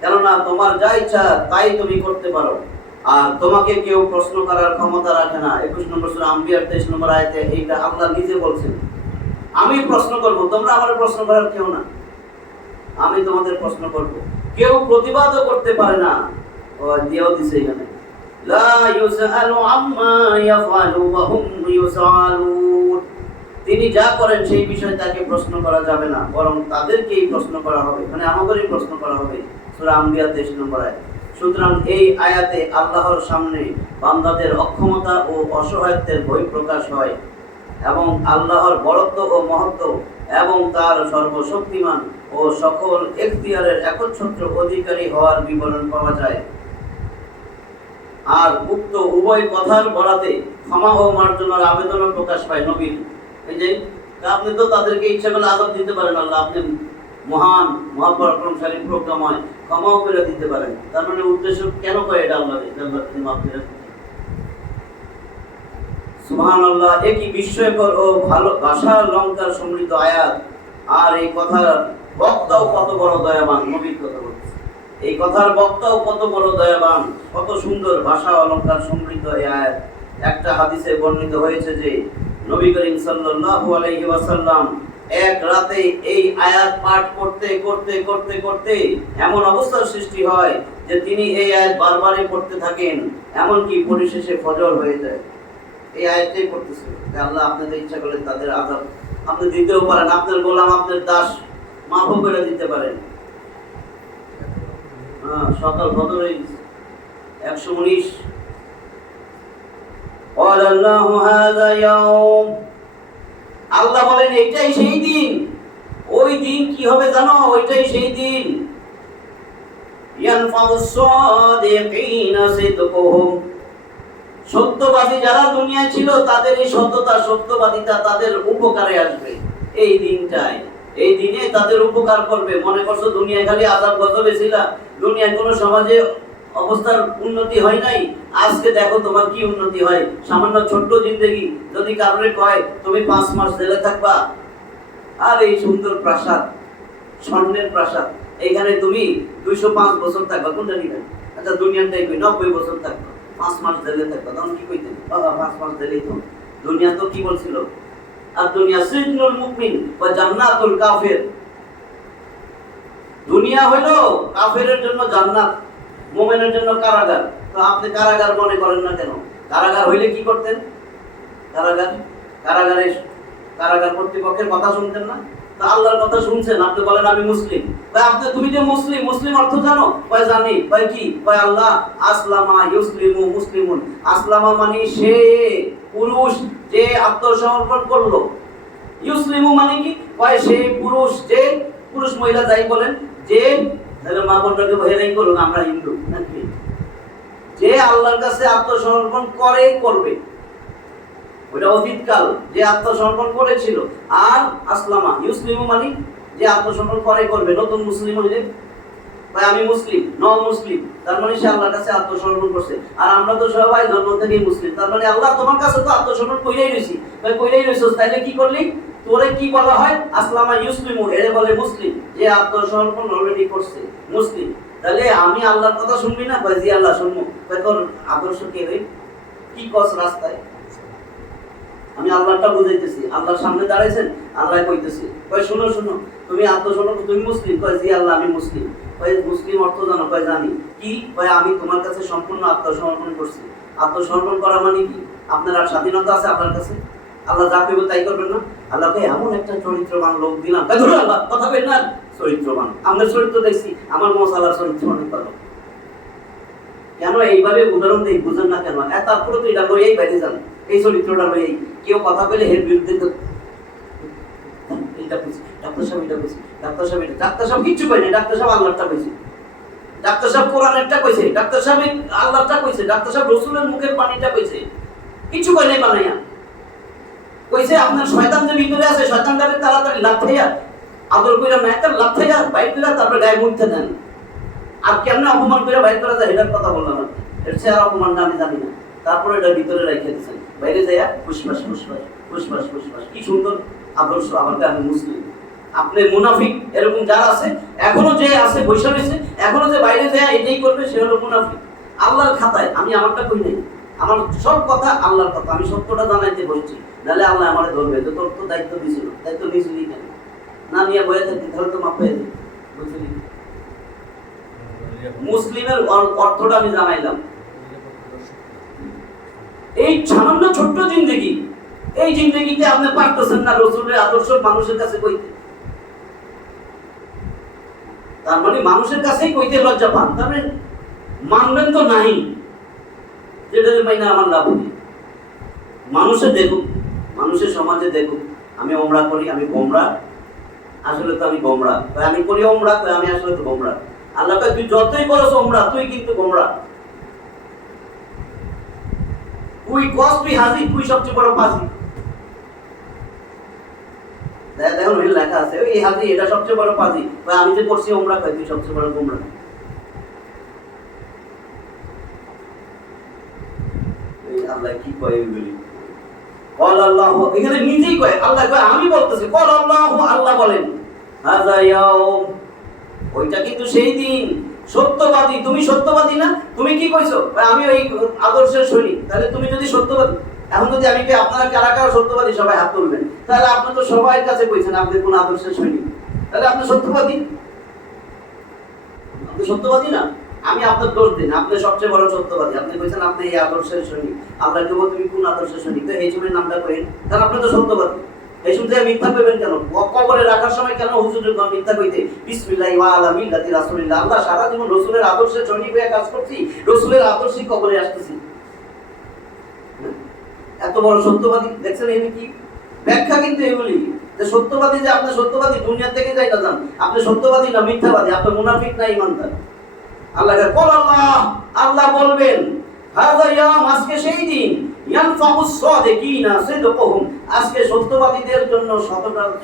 কেননা তোমার যা ইচ্ছা তাই তুমি করতে পারো, আর তোমাকে কেউ প্রশ্ন করার ক্ষমতা রাখে না। 21 নম্বর সূরা আম্বিয়ার 23 নম্বর আয়াতে এইটা আল্লাহ নিজে বলছেন, আমি প্রশ্ন করব, তোমরা আমার প্রশ্ন করার কেউ না, আমি তোমাদের প্রশ্ন করব। কেউ প্রতিবাদও করতে পারে না। ও দিয়েও দিছে এখানে, লা ইউসআলু আম্মা ইয়াফআলু ওয়া হুম ইউসআলুন, তিনি যা করেন সেই বিষয়ে তাকে প্রশ্ন করা যাবে না, বরং তাদেরকেই প্রশ্ন করা হবে, মানে আমাদেরই প্রশ্ন করা হবে। সূরা আম্বিয়া 23 নম্বর আয়াত। সুতরাং এই আয়াতে আল্লাহর সামনে বান্দাদের অক্ষমতা ও অসহায়ত্বের বহিঃপ্রকাশ হয়, এবং আল্লাহর বড়ত্ব ও মহত্ব এবং তার সর্বশক্তিমান ও সকল এখতিয়ারের একচ্ছত্র অধিকারী হওয়ার বিবরণ পাওয়া যায়। আর উক্ত উভয় কথার বরাতে ক্ষমা ও মার্জনার আবেদনও প্রকাশ পায় নবীর। এই যে আপনি তো তাদেরকে ইচ্ছা করলে আযাব দিতে পারেন, আল্লাহ আপনি মহান, মহাপরাক্রমশালী, প্রজ্ঞাময়, ক্ষমাও করে দিতে পারেন। তার মানে উদ্দেশ্য কেন কয় এটা আল্লাহ মাফ করে। সুবহানাল্লাহ, একই বিস্ময়কর ও ভালো ভাষার অলংকার সমৃদ্ধ আয়াত। আর এই কথার বক্তাও কত বড় দয়াবান, নবীর কথা বলছে, এই কথার বক্তাও কত বড় দয়াবান, কত সুন্দর ভাষা অলংকার সমৃদ্ধ এই আয়াত। একটা হাদিসে বর্ণিত হয়েছে যে নবী করিম সাল্লাল্লাহু আলাইহি ওয়াসাল্লাম এক রাতে এই আয়াত পাঠ করতে করতে করতে করতে এমন অবস্থার সৃষ্টি হয় যে তিনি এই আয়াত বারবারই পড়তে থাকেন, এমনকি পরিশেষে ফজর হয়ে যায়। এই আয়াতটাই পড়তেছে যে আল্লাহ আপনাদের ইচ্ছা করলে তাদের আযাব আপনি দিতেও পারেন, আপনার গোলাম, আপনার দাস মাফও করে দিতে পারেন। সকাল ফজর হয়ে গেছে 119 قال الله هذا يوم আল্লাহ বলেন এটাই সেই দিন। ওই দিন কি হবে জানো? ওইটাই সেই দিন ইয়ানফাউস সাদিকিনা সিদকুহুম, সত্যবাদী যারা দুনিয়ায় ছিল তাদের এই সত্যতা, সত্যবাদিতা তাদের উপকারে আসবে এই দিনটায়। এই দিনে তাদের উপকার করবে। মনে করছো দুনিয়ায় খালি আযাব গজবে ছিল, দুনিয়ায় কোনো সমাজে অবস্থার উন্নতি হয় নাই, আজকে দেখো তোমার কি উন্নতি হয়। সামান্য ছোট্ট জিন্দেগি যদি কারণে কয় তুমি 5 মাস জেলে থাকবা, আর এই সুন্দর প্রাসাদ, স্বর্ণের প্রাসাদ, এখানে তুমি 205 বছর থাকবা, কোনটা নিবেন? আচ্ছা দুনিয়াটাই কই 90 বছর থাকবা, 5 মাস জেলে থাকবা, তখন কি কইতেন? বাবা 5 মাস জেলেই তো। দুনিয়া তো কি বলছিল? আর দুনিয়া সিজনুল মুমিন ওয়া জান্নাতুল কাফির, দুনিয়া হলো কাফেরের জন্য জান্নাত, মুমিনের জন্য কারাগার। তো আপনি কারাগার মনে করেন না কেন? কারাগার হইলে কি করতেন? কারাগার কর্তৃপক্ষের কথা শুনতেন না? তা আল্লাহর কথা শুনছেন, আপনি বলেন আমি মুসলিম। ভাই আপনি, তুমি যে মুসলিম, মুসলিম অর্থ জানো? ভাই জানি। ভাই কি? ভাই আল্লাহ আসলামা ইউসলিমু মুসলিমুন, আসলামা মানে সে পুরুষ যে আত্মসমর্পণ করলো। ইউসলিমু মানে কি? ভাই সে পুরুষ, যে পুরুষ মহিলা যাই বলেন, যে তাহলে মা বোনটাকে ভেরাই করুন, আমরা হিন্দু নাকি, যে আল্লাহর কাছে আত্মসমর্পণ করে করবে, ওটা অতীতকাল যে আত্মসমর্পণ করেছিল। আর আসলামা ইউসলিমু মানে যে আত্মসমর্পণ করে করবে। নতুন মুসলিম হইলে ভাই আমি মুসলিম, মুসলিম, তার মানে সে আল্লাহর কাছে আত্মসমর্পণ করছে। আর আমরা তো সবাই জন্ম থেকেই মুসলিম, তার মানে আল্লাহ তোমার কাছে তো আত্মসমর্পণ কইরাই রইছি। ভাই কইরাই রইছস, তাইলে কি করলি? তোরে কি বলা হয়? আসলামা ইউসলিমু, এরে বলে মুসলিম, যে আত্মসমর্পণ অলরেডি করছে, মুসলিম। তাহলে আমি আল্লাহর কথা শুনবি না? ভাই জি আল্লাহ শুনবো। ভাই তোর আদর্শ কে রে? কি কস রাস্তায়? আমি আল্লাহটা বুঝাইতেছি, আল্লাহর সামনে দাঁড়াইছেন, আল্লাহ কইতেছি কই শুনো শুনো, তুমি আত্মসমর্পণ, তুমি মুসলিম? কই জি আল্লাহ আমি মুসলিম। কই মুসলিম অর্থ জানো? কই জানি। কি? কই আমি তোমার কাছে সম্পূর্ণ আত্মসমর্পণ করছি। আত্মসমর্পণ করা মানে কি? আপনার আর স্বাধীনতা আছে আপনার কাছে? আল্লাহ যা কইব তাই করবেন না? আল্লাহকে এমন একটা চরিত্রবান লোক দিলাম, কই ধরো আল্লাহ কথা কই না, চরিত্রবান। আমাদের চরিত্র দেখছি, আমার মশালার চরিত্র অনেক ভালো। কেন এইভাবে উদাহরণ দেই বুঝেন না কেন? তারপরে তো এটা লইয়াই বাইরে যান, এই চরিত্রটা লইয়াই কেউ কথা কইলে এর বিরুদ্ধে তো এটা বুঝি, ডাক্তার সাহেব এটা বুঝি, ডাক্তার সাহেব এটা, ডাক্তার সাহেব কিচ্ছু কয় না, ডাক্তার সাহেব আল্লাহটা কইছে, ডাক্তার সাহেব কোরআনেরটা কইছে, ডাক্তার সাহেব আল্লাহটা কইছে, ডাক্তার সাহেব রাসূলের মুখের পানিটা কইছে, কিছু কয় নাই বানাইয়া। কইছে আপনার শয়তান যে ভিতরে আছে, শয়তানটাকে তাড়াতাড়ি লাফাইয়া আদর কইরা না, একটা লাফাইয়া বাইর কইরা তারপর গায়ে মুছতে দেন। আর কেমনে অপমান করে বাইর করা যায় এটার কথা বললাম না, এর চেয়ে আর অপমানটা আমি জানি না। তারপরে এটা ভিতরে রেখে দিয়েছেন, বাইরে যাইয়া ফুসফাস ফুসফাস ফুসফাস ফুসফাস। কি সুন্দর আদর্শ! আমাকে আমি মুসলিম, আপনি মুনাফিক। এরকম যারা আছে, এখনো যে আছে বৈশা রয়েছে, এখনো যে বাইরে যায় এটাই করবে, সে হলো মুনাফিক। আল্লাহর খাতায় আমি আমারটা কই নাই, আমার সব কথা আল্লাহর কথা, আমি সত্যটা জানাইতে বলছি, নাহলে আল্লাহ আমারে ধরবে যে তোর তো দায়িত্ব দিছিল, দায়িত্ব নিয়েছিলি কেন? না নিয়ে বয়ে থাকতি তাহলে তো মাপ পেয়ে যাবে, বুঝলি? মুসলিমের অর্থটা আমি জানাইলাম। এই সামান্য ছোট্ট জিন্দেগি, এই জিন্দেগিতে আপনি পারতেছেন না রাসূলের আদর্শ মানুষের কাছে কইতে। তার মানে মানুষের কাছেই কইতে লজ্জা পান, তবে মানবেন তো নাই, যেটা মাইনা আমার লাভ নেই। মানুষে দেখুক, মানুষের সমাজে দেখুক আমি ওমরা করি, আমি গোমরা, আসলে তো আমি গোমরা। আমি করি ওমরা, আমি আসলে তো গোমরা। আল্লাহ কয় তুই যতই করস ওমরা, তুই কিন্তু গোমরা। তুই কস তুই হাজি, তুই সবচেয়ে বড় পাজি। দেখুন লেখা আছে ওই হাজি, এটা সবচেয়ে বড় পাজি। আমি যে করছি ওমরা, কয় তুই সবচেয়ে বড় গোমরা। আল্লাহ কি কয় বলি, কল আল্লাহ, এখানে নিজেই কয়, আল্লাহ কয় আমি বলতেছি, কল আল্লাহ, আল্লাহ বলেন হাযা ইয়াউম, ওইটা কিন্তু সেই দিন। সত্যবাদী, তুমি সত্যবাদী না? তুমি কি কইছো? আমি ওই আদর্শের সৈনিক। তাহলে তুমি যদি সত্যবাদী, এখন যদি আমি কে আপনারা কারা কারা সত্যবাদী সবাই হাত তুলবেন, তাহলে আপনি তো সবার কাছে কইছেন আপনি কোন আদর্শের সৈনিক, তাহলে আপনি সত্যবাদী? আপনি সত্যবাদী না? আমি আপনার দোষ দিন, আপনি সবচেয়ে বড় সত্যবাদী। আপনি কইছেন আপনি এই আদর্শের সৈনিক, আল্লাহ কেবল তুমি কোন আদর্শের সৈনিক, তো এই সময় নামটা কইেন, তাহলে আপনি তো সত্যবাদী। এই শুনতে মিথ্যা কইবেন কেন? কবরে রাখার সময় কেন হুজুরের মিথ্যা কইতে? বিসমিল্লাহি ওয়া আলা মিল্লাতি রাসূলিল্লাহ। আমরা সারা জীবন রাসূলের আদর্শে সৈনিক হয়ে কাজ করছি, রাসূলের আদর্শে কবরে আসতেছি। এত বড় সত্যবাদী দেখছেন এই কি ব্যাখ্যা, কিন্তু এগুলি যে সত্যবাদী, যে আপনি সত্যবাদী দুনিয়া থেকে যাই না যান, আপনি সত্যবাদী না মিথ্যাবাদী, আপনি মুনাফিক না ঈমানদার। আল্লাহকে বল আল্লাহ বলবেন হাযা ইয়াম, আজকে সেই দিন ইয়ানফাউস সাদিকিনা সিদকুহুম, আজকে সত্যবাদীদের জন্য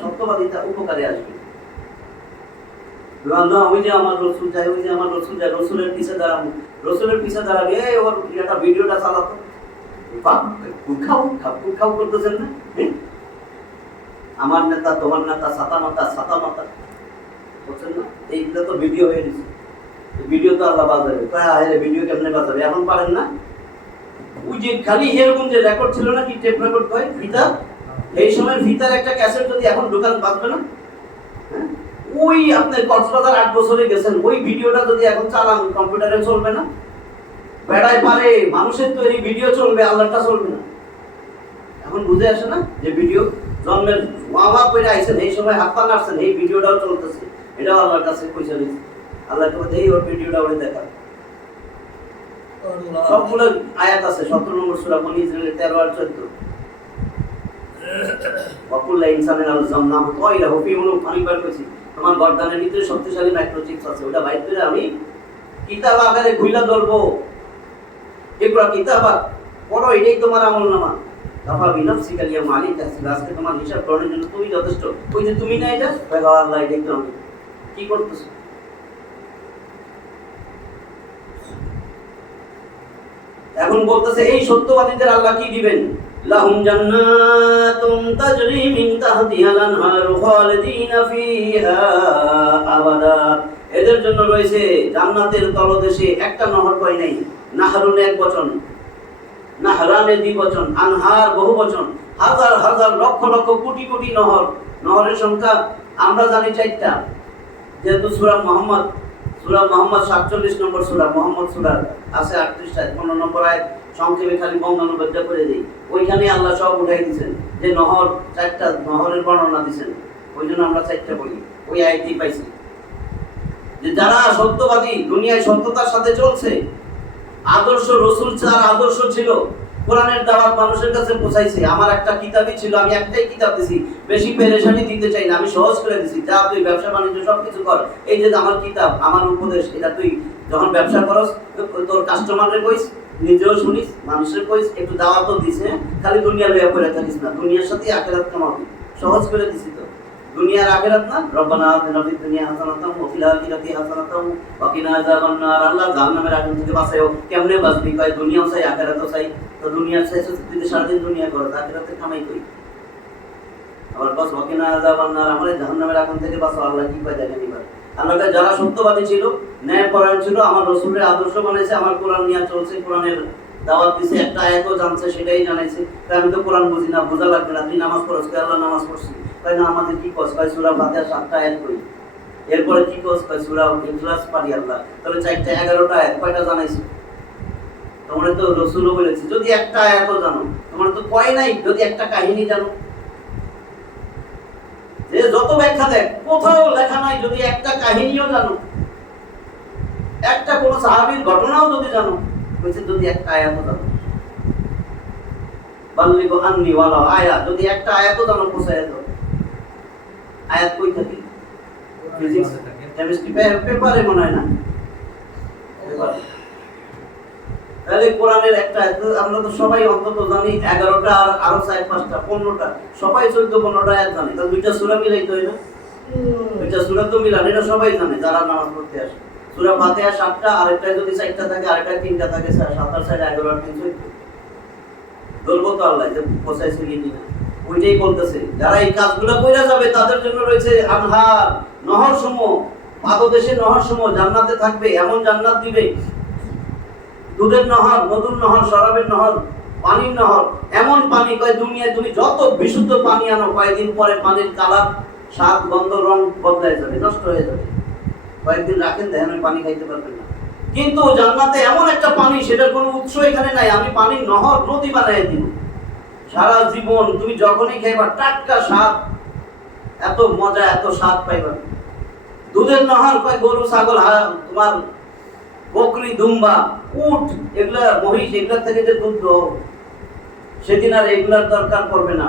সত্যবাদিতা উপকারে আসবে। আল্লাহ ওই যে আমার রাসূল যায়, ওই যে আমার রাসূল যায়, রাসূলের পিছে দাঁড়াবো, রাসূলের পিছে দাঁড়াবে, এই ওর একটা ভিডিওটা চালাতো, বাপ খাও করতেছেন না? আমার নেতা তোমার নেতা ছাতা মাতা বুঝছেন না? এইগুলো তো ভিডিও হয়ে গেছে। ভিডিও তো আল্লাহ বাজাবে, ভিডিও কেমনে বাজাবে? এখন পারেন না? ওই যে খালি এরকম যে রেকর্ড ছিল না, কি টেপ রেকর্ড হয় ফিতা, এই সময় ফিতার একটা ক্যাসেট যদি এখন দোকান বাজবে না, ওই আপনি কক্সবাজার 8 বছরে গেছেন, ওই ভিডিওটা যদি এখন চালান কম্পিউটারে চলবে না? বেড়ায় পারে মানুষের তৈরি ভিডিও চলবে, আল্লাহটা চলবে না। এখন বুঝে আসে না যে ভিডিও জন্মের ওয়ামা করে আইছেন, এই সময় হাত পা নাড়ছেন, এই ভিডিওটাও চলতেছে, এটাও আল্লাহর কাছে পয়সা দিচ্ছে। আল্লাহ তোমার এই ওর ভিডিওটা ওরে দেখা, সবগুলো আয়াত আছে 17 নম্বর সূরা বনী ইসরাঈলের 13 আর 14। ওয়াকুল্লা ইনসানিন আলজামনাহু তায়রাহু ফি উনুক, অনেকবার কইছি তোমার গর্দানের ভিতরে শক্তিশালী মাইক্রোচিপস আছে, ওটা বাইর করে আমি কিতাব আকারে খুইলা ধরবো। এগুলা কিতাব পড়ো, এটাই তোমার আমলনামা। কাফা বিনাফসিকা আল-ইয়াওমা আলাইকা হাসিবা, আজকে তোমার হিসাব করার জন্য তুমি যথেষ্ট। ওই যে তুমি না, এটা আল্লাহ এটাই তো আমি কি করতেছো। এখন বলতেছে এই সত্যবাদীদের আল্লাহ কি দিবেন? লাহুম জান্নাতুন তাজরি মিন তাহতিহাল আনহারু খালিদিনা ফিহা আবাদা, এদের জন্য রয়েছে জান্নাতের তলদেশে একটা নহর, কয় নাই, নাহরুন এক বচন, নাহরানে দ্বিবচন, আনহার বহু বচন, হাজার হাজার লক্ষ লক্ষ কোটি কোটি নহর। নহরের সংখ্যা আমরা জানি 4টা, যেহেতু সূরা মুহাম্মদ 47 নম্বর সূরা, মুহাম্মদ সূরা আছে 38 আয়াত, 15 নম্বর আয়াত সংক্ষেপে খালি বঙ্গানুবাদ করে দেই। ওইখানে আল্লাহ সব উঠাই দিয়েছেন যে নহর 4টা নহরের বর্ণনা দিয়েছেন, ওইজন্য আমরা 4টা বলি, ওই আয়াতই পাইছি। যে যারা সত্যবাদী, দুনিয়ায় সত্যতার সাথে চলছে, আদর্শ রাসূল যার আদর্শ ছিল, কোরআনের দাওয়াত মানুষের কাছে পৌঁছাইছে। আমার একটা কিতাবই ছিল, আমি একটাই কিতাব দিছি, বেশি পেরেশানি দিতে চাই না, আমি সহজ করে দিছি। যা তুই ব্যবসা বাণিজ্য সবকিছু কর, এই যে আমার কিতাব, আমার উপদেশ, এটা তুই যখন ব্যবসা করস তোর কাস্টমারদের কইস, নিজেও শুনিস, মানুষের কইস, একটু দাওয়াতও দিছে, খালি দুনিয়ার লইয়া পড়ে থাকিস না, দুনিয়ার সাথে আখিরাত কামাবি। সহজ করে দিছি তো, দুনিয়ার আখিরাত না। রব্বানা আতিনা ফিদ দুনিয়া হাসানাতাও ওয়া ফিল আখিরাতি হাসানাতাও ওয়া কিনা আযাবান নার, আল্লাহ জাহান্নামের আগুন থেকে বাঁচাও। কেমনে বাঁচবি? কয় দুনিয়াও চাই আখিরাতও চাই। তো দুনিয়ার চাইছো, তুই সারাদিন দুনিয়া করো, আখিরাতে কামাই কই? আবার বাস ওয়া কিনা আযাবান নার, আমারে জাহান্নামের আগুন থেকে বাঁচাও। আল্লাহ কি কয় দেখেন এবার। আল্লাহকে যারা সত্যবাদী ছিল, ন্যায়পরায়ণ ছিল, আমার রাসূলের আদর্শ মানেছে, আমার কোরআন নিয়ে চলছে, কোরআনের দাওয়াত দিছে, একটা আয়াতও জানছে, সেটাই জানাইছে। আমি তো কোরআন বুঝি না, বোঝা লাগবে না, তুই নামাজ পড়ছ, আল্লাহ নামাজ পড়ছি, তাই না? আমাদের কি কস? ভাই সূরা ফাতিহা 7টা আয়াত কই, এরপরে কি কস? ভাই সূরা ইখলাস পারি আল্লাহ, তাহলে 4টা 11টা আয়াত, কয়টা জানাইছো? তোমরা তো রাসূলও বলেছে যদি একটা আয়াতও জানো, তোমরা তো কয় নাই যদি একটা কাহিনী জানো। যে যত ব্যাখ্যা দেখ, কোথাও লেখা নাই যদি একটা কাহিনীও জানো, একটা কোন সাহাবীর ঘটনাও যদি জানো, কইছে যদি একটা আয়াতও জানো। বাল্লিগু আন্নি ওয়ালা আয়াত, যদি একটা আয়াতও জানো পৌঁছায় দাও। আয়াত কই থাকে? ফিজিক্স কেমিস্ট্রি পেপারে মনে হয় না। তাহলে কোরআনের একটা আমরা তো সবাই অন্তত জানি 11টা, আর আরো 4-5টা 15টা, সবাই 14-15টা আয়াত জানে। তাহলে দুইটা সূরা মিলাইতে হয় না? দুইটা সূরা তো মিলান, এটা সবাই জানে যারা নামাজ পড়তে আসে। সূরা ফাতিহা 7টা, আরেকটা যদি 4টা থাকে, আরেকটা 3টা থাকে, 7 আর 4 11 আর 3 14। বলবো তো আল্লাহ যে পৌঁছাইছে কিনা, ওইটাই বলতেছে। যারা এই কাজগুলো কইরা যাবে তাদের জন্য রয়েছে আনহার, নহর সমূহ, পাদদেশে নহর সমূহ, জান্নাতে থাকবে, এমন জান্নাত দিবে, দুধের নহর, মধুর নহর, শরাবের নহর, পানির নহর, এমন পানি কয় দুনিয়ায় তুমি যত বিশুদ্ধ পানি আনো, কয়েকদিন পরে পানির কালার, স্বাদ, গন্ধ, রং বদলায় যাবে, নষ্ট হয়ে যাবে। কয়েকদিন রাখেন, দেখেন পানি খাইতে পারবেন না। কিন্তু জান্নাতে এমন একটা পানি, সেটার কোনো উৎস এখানে নাই, আমি পানির নহর, নদী বানাই দিব। সারা জীবন তুমি যখনই খাইবা টাটকা স্বাদ, এত মজা এত স্বাদ পাইবা। দুধের নহর কয় গরু ছাগল তোমার বকরি দুম্বা উট এগুলা মহিষ এগুলা থেকে যে দুধ দাও, সেদিন আর এগুলার দরকার পড়বে না।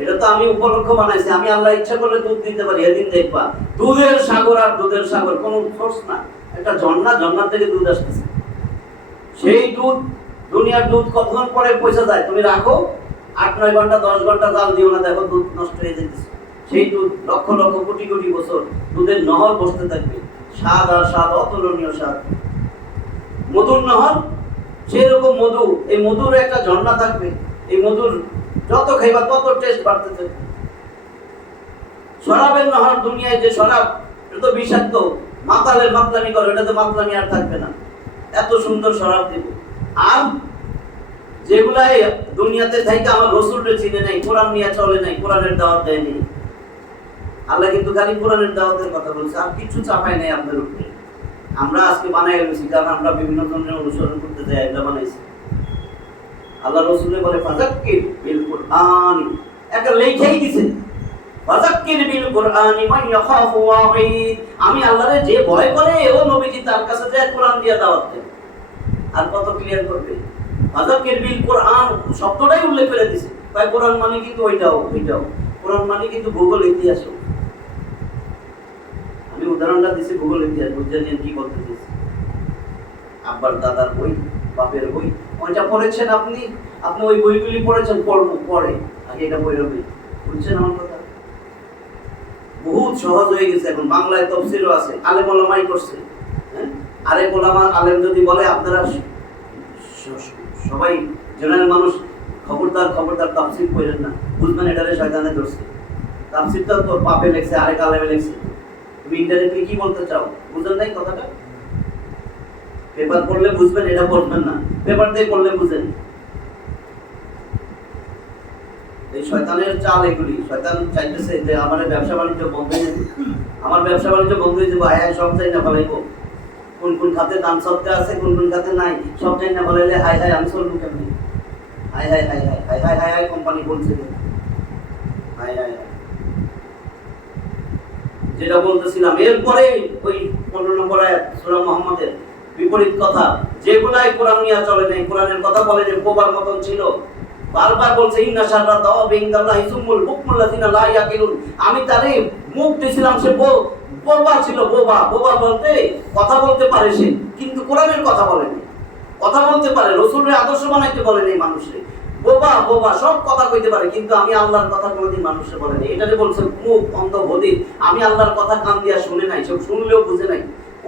এটা তো আমি উপলক্ষ বানাইছি, আমি আল্লাহ ইচ্ছা করলে দুধ দিতে পারি। এদিন দেখবা দুধের সাগর আর দুধের সাগর কোনো সোর্স না, একটা ঝর্ণা থেকে দুধ আসতেছে। সেই দুধ দুনিয়ার দুধ কতক্ষণ পরে পয়সা যায়, তুমি রাখো 8-9 ঘন্টা 10 ঘন্টা জাল দিও না, দেখো দুধ নষ্ট হয়ে যেতেছে। সেই দুধ লক্ষ লক্ষ কোটি কোটি বছর দুধের নহর বসতে থাকবে, স্বাদ আর স্বাদ, অতুলনীয় স্বাদ। মধুর নহর সেরকম মধু, এই মধুর একটা ঝর্ণা থাকবে, এই মধুর যত খাইবা তত টেস্ট বাড়তে থাকবে। শরাবের নহর, দুনিয়ায় যে শরাব এটা তো বিষাক্ত, মাতালের মাতলামি করে, এটাতে মাতলামি আর থাকবে না, এত সুন্দর শরাব দিবে। আর যেগুলাই দুনিয়াতে থেকে আমার রসুলকে চিনে নাই, কোরআন নিয়ে চলে নাই, কোরআনের দাওয়াত দেয়নি। আল্লাহ কিন্তু খালি কোরআনের দাওয়াতের কথা বলছে, আর কিছু চাপায় নাই আপনার উপরে। আমরা আজকে বানাই গেছি, কারণ আমরা বিভিন্ন ধরনের অনুসরণ করতে যাই, এটা বানাইছি। আল্লাহ রসুলে বলে ফাযাক্কির বিল কুরআন, একটা লেখাই দিয়েছেন ফাযাক্কির বিল কুরআন মান ইয়াখাফু ওয়াঈদ। আমি আল্লাহরে যে ভয় করে ও নবীজি তার কাছে যায় কোরআন দিয়ে দাওয়াত দেন। আর কত ক্লিয়ার করবে, ফাযাক্কির বিল কুরআন শব্দটাই উল্লেখ করে দিয়েছে। তাই কোরআন মানে কিন্তু ওইটাও, কোরআন মানে কিন্তু ভূগোল ইতিহাস। আমি উদাহরণটা দিছি ভূগোল ইতিহাস, বুঝতে নিয়ে কি বলতে দিয়েছি। আব্বার দাদার বই, বাপের বই, ওইটা পড়েছেন আপনি, আপনি ওই বইগুলি পড়েছেন, পড়ে আগে এটা বই রবে, বুঝছেন আমার কথা? বহুত সহজ হয়ে গেছে এখন, বাংলায় তাফসীরও আছে, আলেম ওলামাই করছে। হ্যাঁ, আরেক ওলামা আলেম যদি বলে আপনারা সবাই জেনারেল মানুষ খবরদার তাফসীর পড়েন না, বুঝবেন এটারে শয়তানে ধরছে। তাফসীরটা তোর বাপে লেখছে, আরেক আলেমে লেখছে, তুমি ইনডাইরেক্টলি কি বলতে চাও, বুঝেন নাই কথাটা? পেপার পড়লে বুঝবেন, এটা পড়বেন না, পেপার দিয়ে পড়লে বুঝেন। এই শয়তানের চাল এগুলি। শয়তান চাইতেছে যে আমার ব্যবসা বাণিজ্য বন্ধ হয়ে যাবে, আমার ব্যবসা বাণিজ্য বন্ধ হয়ে যাবে, হায় সব চাই না ফেলাইবো। কোন কোন খাতে দান সত্ত্বে আছে, কোন কোন খাতে নাই, সব চাই না ফেলাইলে হায় আমি চলবো কেমনি? হায় কোম্পানি বলছে, হায় যেটা বলতেছিলাম। এরপরে ওই 15 নম্বর আয়াত সূরা মুহাম্মাদের বিপরীত কথা, যেগুলাই কোরআন নিয়ে চলে নাই, কোরআনের কথা বলে যে বোবার মতন ছিল। বারবার বলছে ইন্না শাররা দাওয়াবি ইনদাল্লাহি সুম্মুল বুকমুল লাযিনা লা ইয়াকিলুন। আমি তারে মুখ দিয়েছিলাম, সে বোবা ছিল। বোবা বলতে কথা বলতে পারে সে, কিন্তু কোরআনের কথা বলে না। কথা বলতে পারে, রাসূলের আদর্শ বানাইতে বলে নাই মানুষে। বোবা সব কথা কইতে পারে, কিন্তু আমি আল্লাহর কথা কোনোদিন মানুষে বলে নাই। এটারে বলছে মুখ অন্ধ বধির। আমি আল্লাহর কথা কান দিয়া শুনে নাই, সব শুনলেও বুঝে নাই,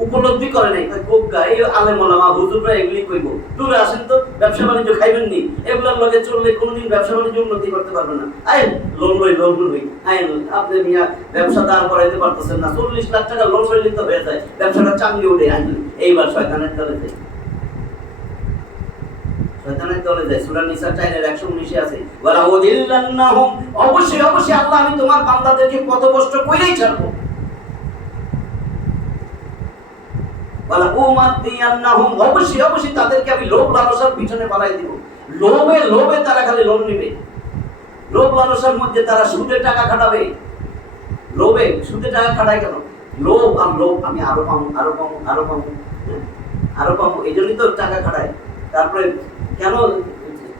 উপলব্ধি করে নাই। কোগা এই আলেম ওলামা হুজুররা এগুলি কইব, দূরে আসেন তো, ব্যবসা বাণিজ্য খাইবেন নি, এগুলোর লগে চললে কোনোদিন ব্যবসা বাণিজ্য উন্নতি করতে পারবে না। আইন লোন লই আইন আপনি মিয়া ব্যবসা দাঁড় করাইতে পারতেছেন না, 40 লাখ টাকা লোন লইলে তো হয়ে যায়, ব্যবসাটা চাঙ্গি উঠে। আইন এইবার শয়তানের দলে যায়, শয়তানের দলে যায়। সূরা নিসা 4:119 আছে, ওয়ালা উদিল্লান্নাহুম, অবশ্যই আল্লাহ আমি তোমার বান্দাদেরকে পথভ্রষ্ট কইরাই ছাড়বো। ওয়ালা উমাদিয়ান্নাহুম, অবশ্যই তাদেরকে আমি লোভ লালসার পিছনে পালাই দিব। লোভে তারা খালি লোন নিবে, লোভ লালসার মধ্যে তারা সুদে টাকা খাটাবে। সুদে টাকা খাটায় কেন? লোভ আর লোভ, আমি আরো পাবো, এই জন্যই তো টাকা খাটায়। তারপরে কেন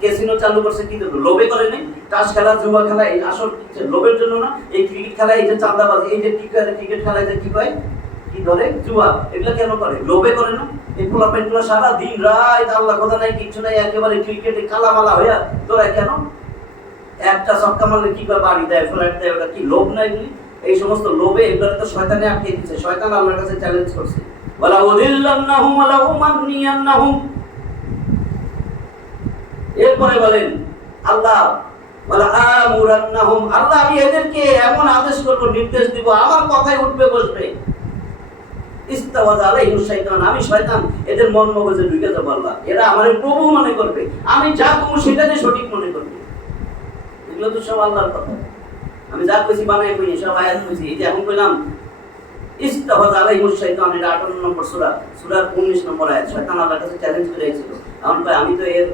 ক্যাসিনো চালু করছে? কি জন্য? লোভে করে নাই? তাস খেলা, জুয়া খেলা, এই আসল লোভের জন্য না। এই ক্রিকেট খেলা, এই যে চাঁদাবাজি, এই যে ক্রিকেট খেলা, যে কি কয়, কি ধরে, জুয়া, এগুলা কেন করে? লোভে করে না? এই পোলাপাইনগুলো সারা দিন রাত আল্লাহ কথা নাই, কিচ্ছু নাই, একেবারে ক্রিকেটে কালামালা হইয়া দৌড়ায় কেন? একটা ছক্কা মারলে কি করে বাড়ি দেয়, ফ্ল্যাট দেয়, ওটা কি লোভ না? এগুলি এই সমস্ত লোভে, এগুলো তো শয়তানে আটকে দিচ্ছে। শয়তান আল্লাহর কাছে চ্যালেঞ্জ করছে, ওয়ালা উদিল্লান্নাহুম ওয়ালা উমান্নিয়ান্নাহুম। এরপরে বলেন আল্লাহ, ওয়ালা আমুরান্নাহুম, আল্লাহ আমি এদেরকে এমন আদেশ করব, নির্দেশ দিব, আমার কথাই উঠবে বসবে। ইস্তাওয়াযা আলাইহিম শাইতান, আমি শয়তান এদের মন মগজে ঢুকে যাব। আল্লাহ এরা আমারে প্রভু মনে করবে, আমি যা কমু সেটাই সঠিক মনে করবে। এগুলো তো সব আল্লাহর কথা, আমি যা কইছি বানাই কইনি, সব আয়াত কইছি। এই যে এখন কইলাম ইস্তাওয়াযা আলাইহিম শাইতান, এটা 58 নম্বর সূরার 19 নম্বর আয়াত। শয়তান আল্লাহর কাছে চ্যালেঞ্জ করে আইছিল, এখন ভাই আমি তো এর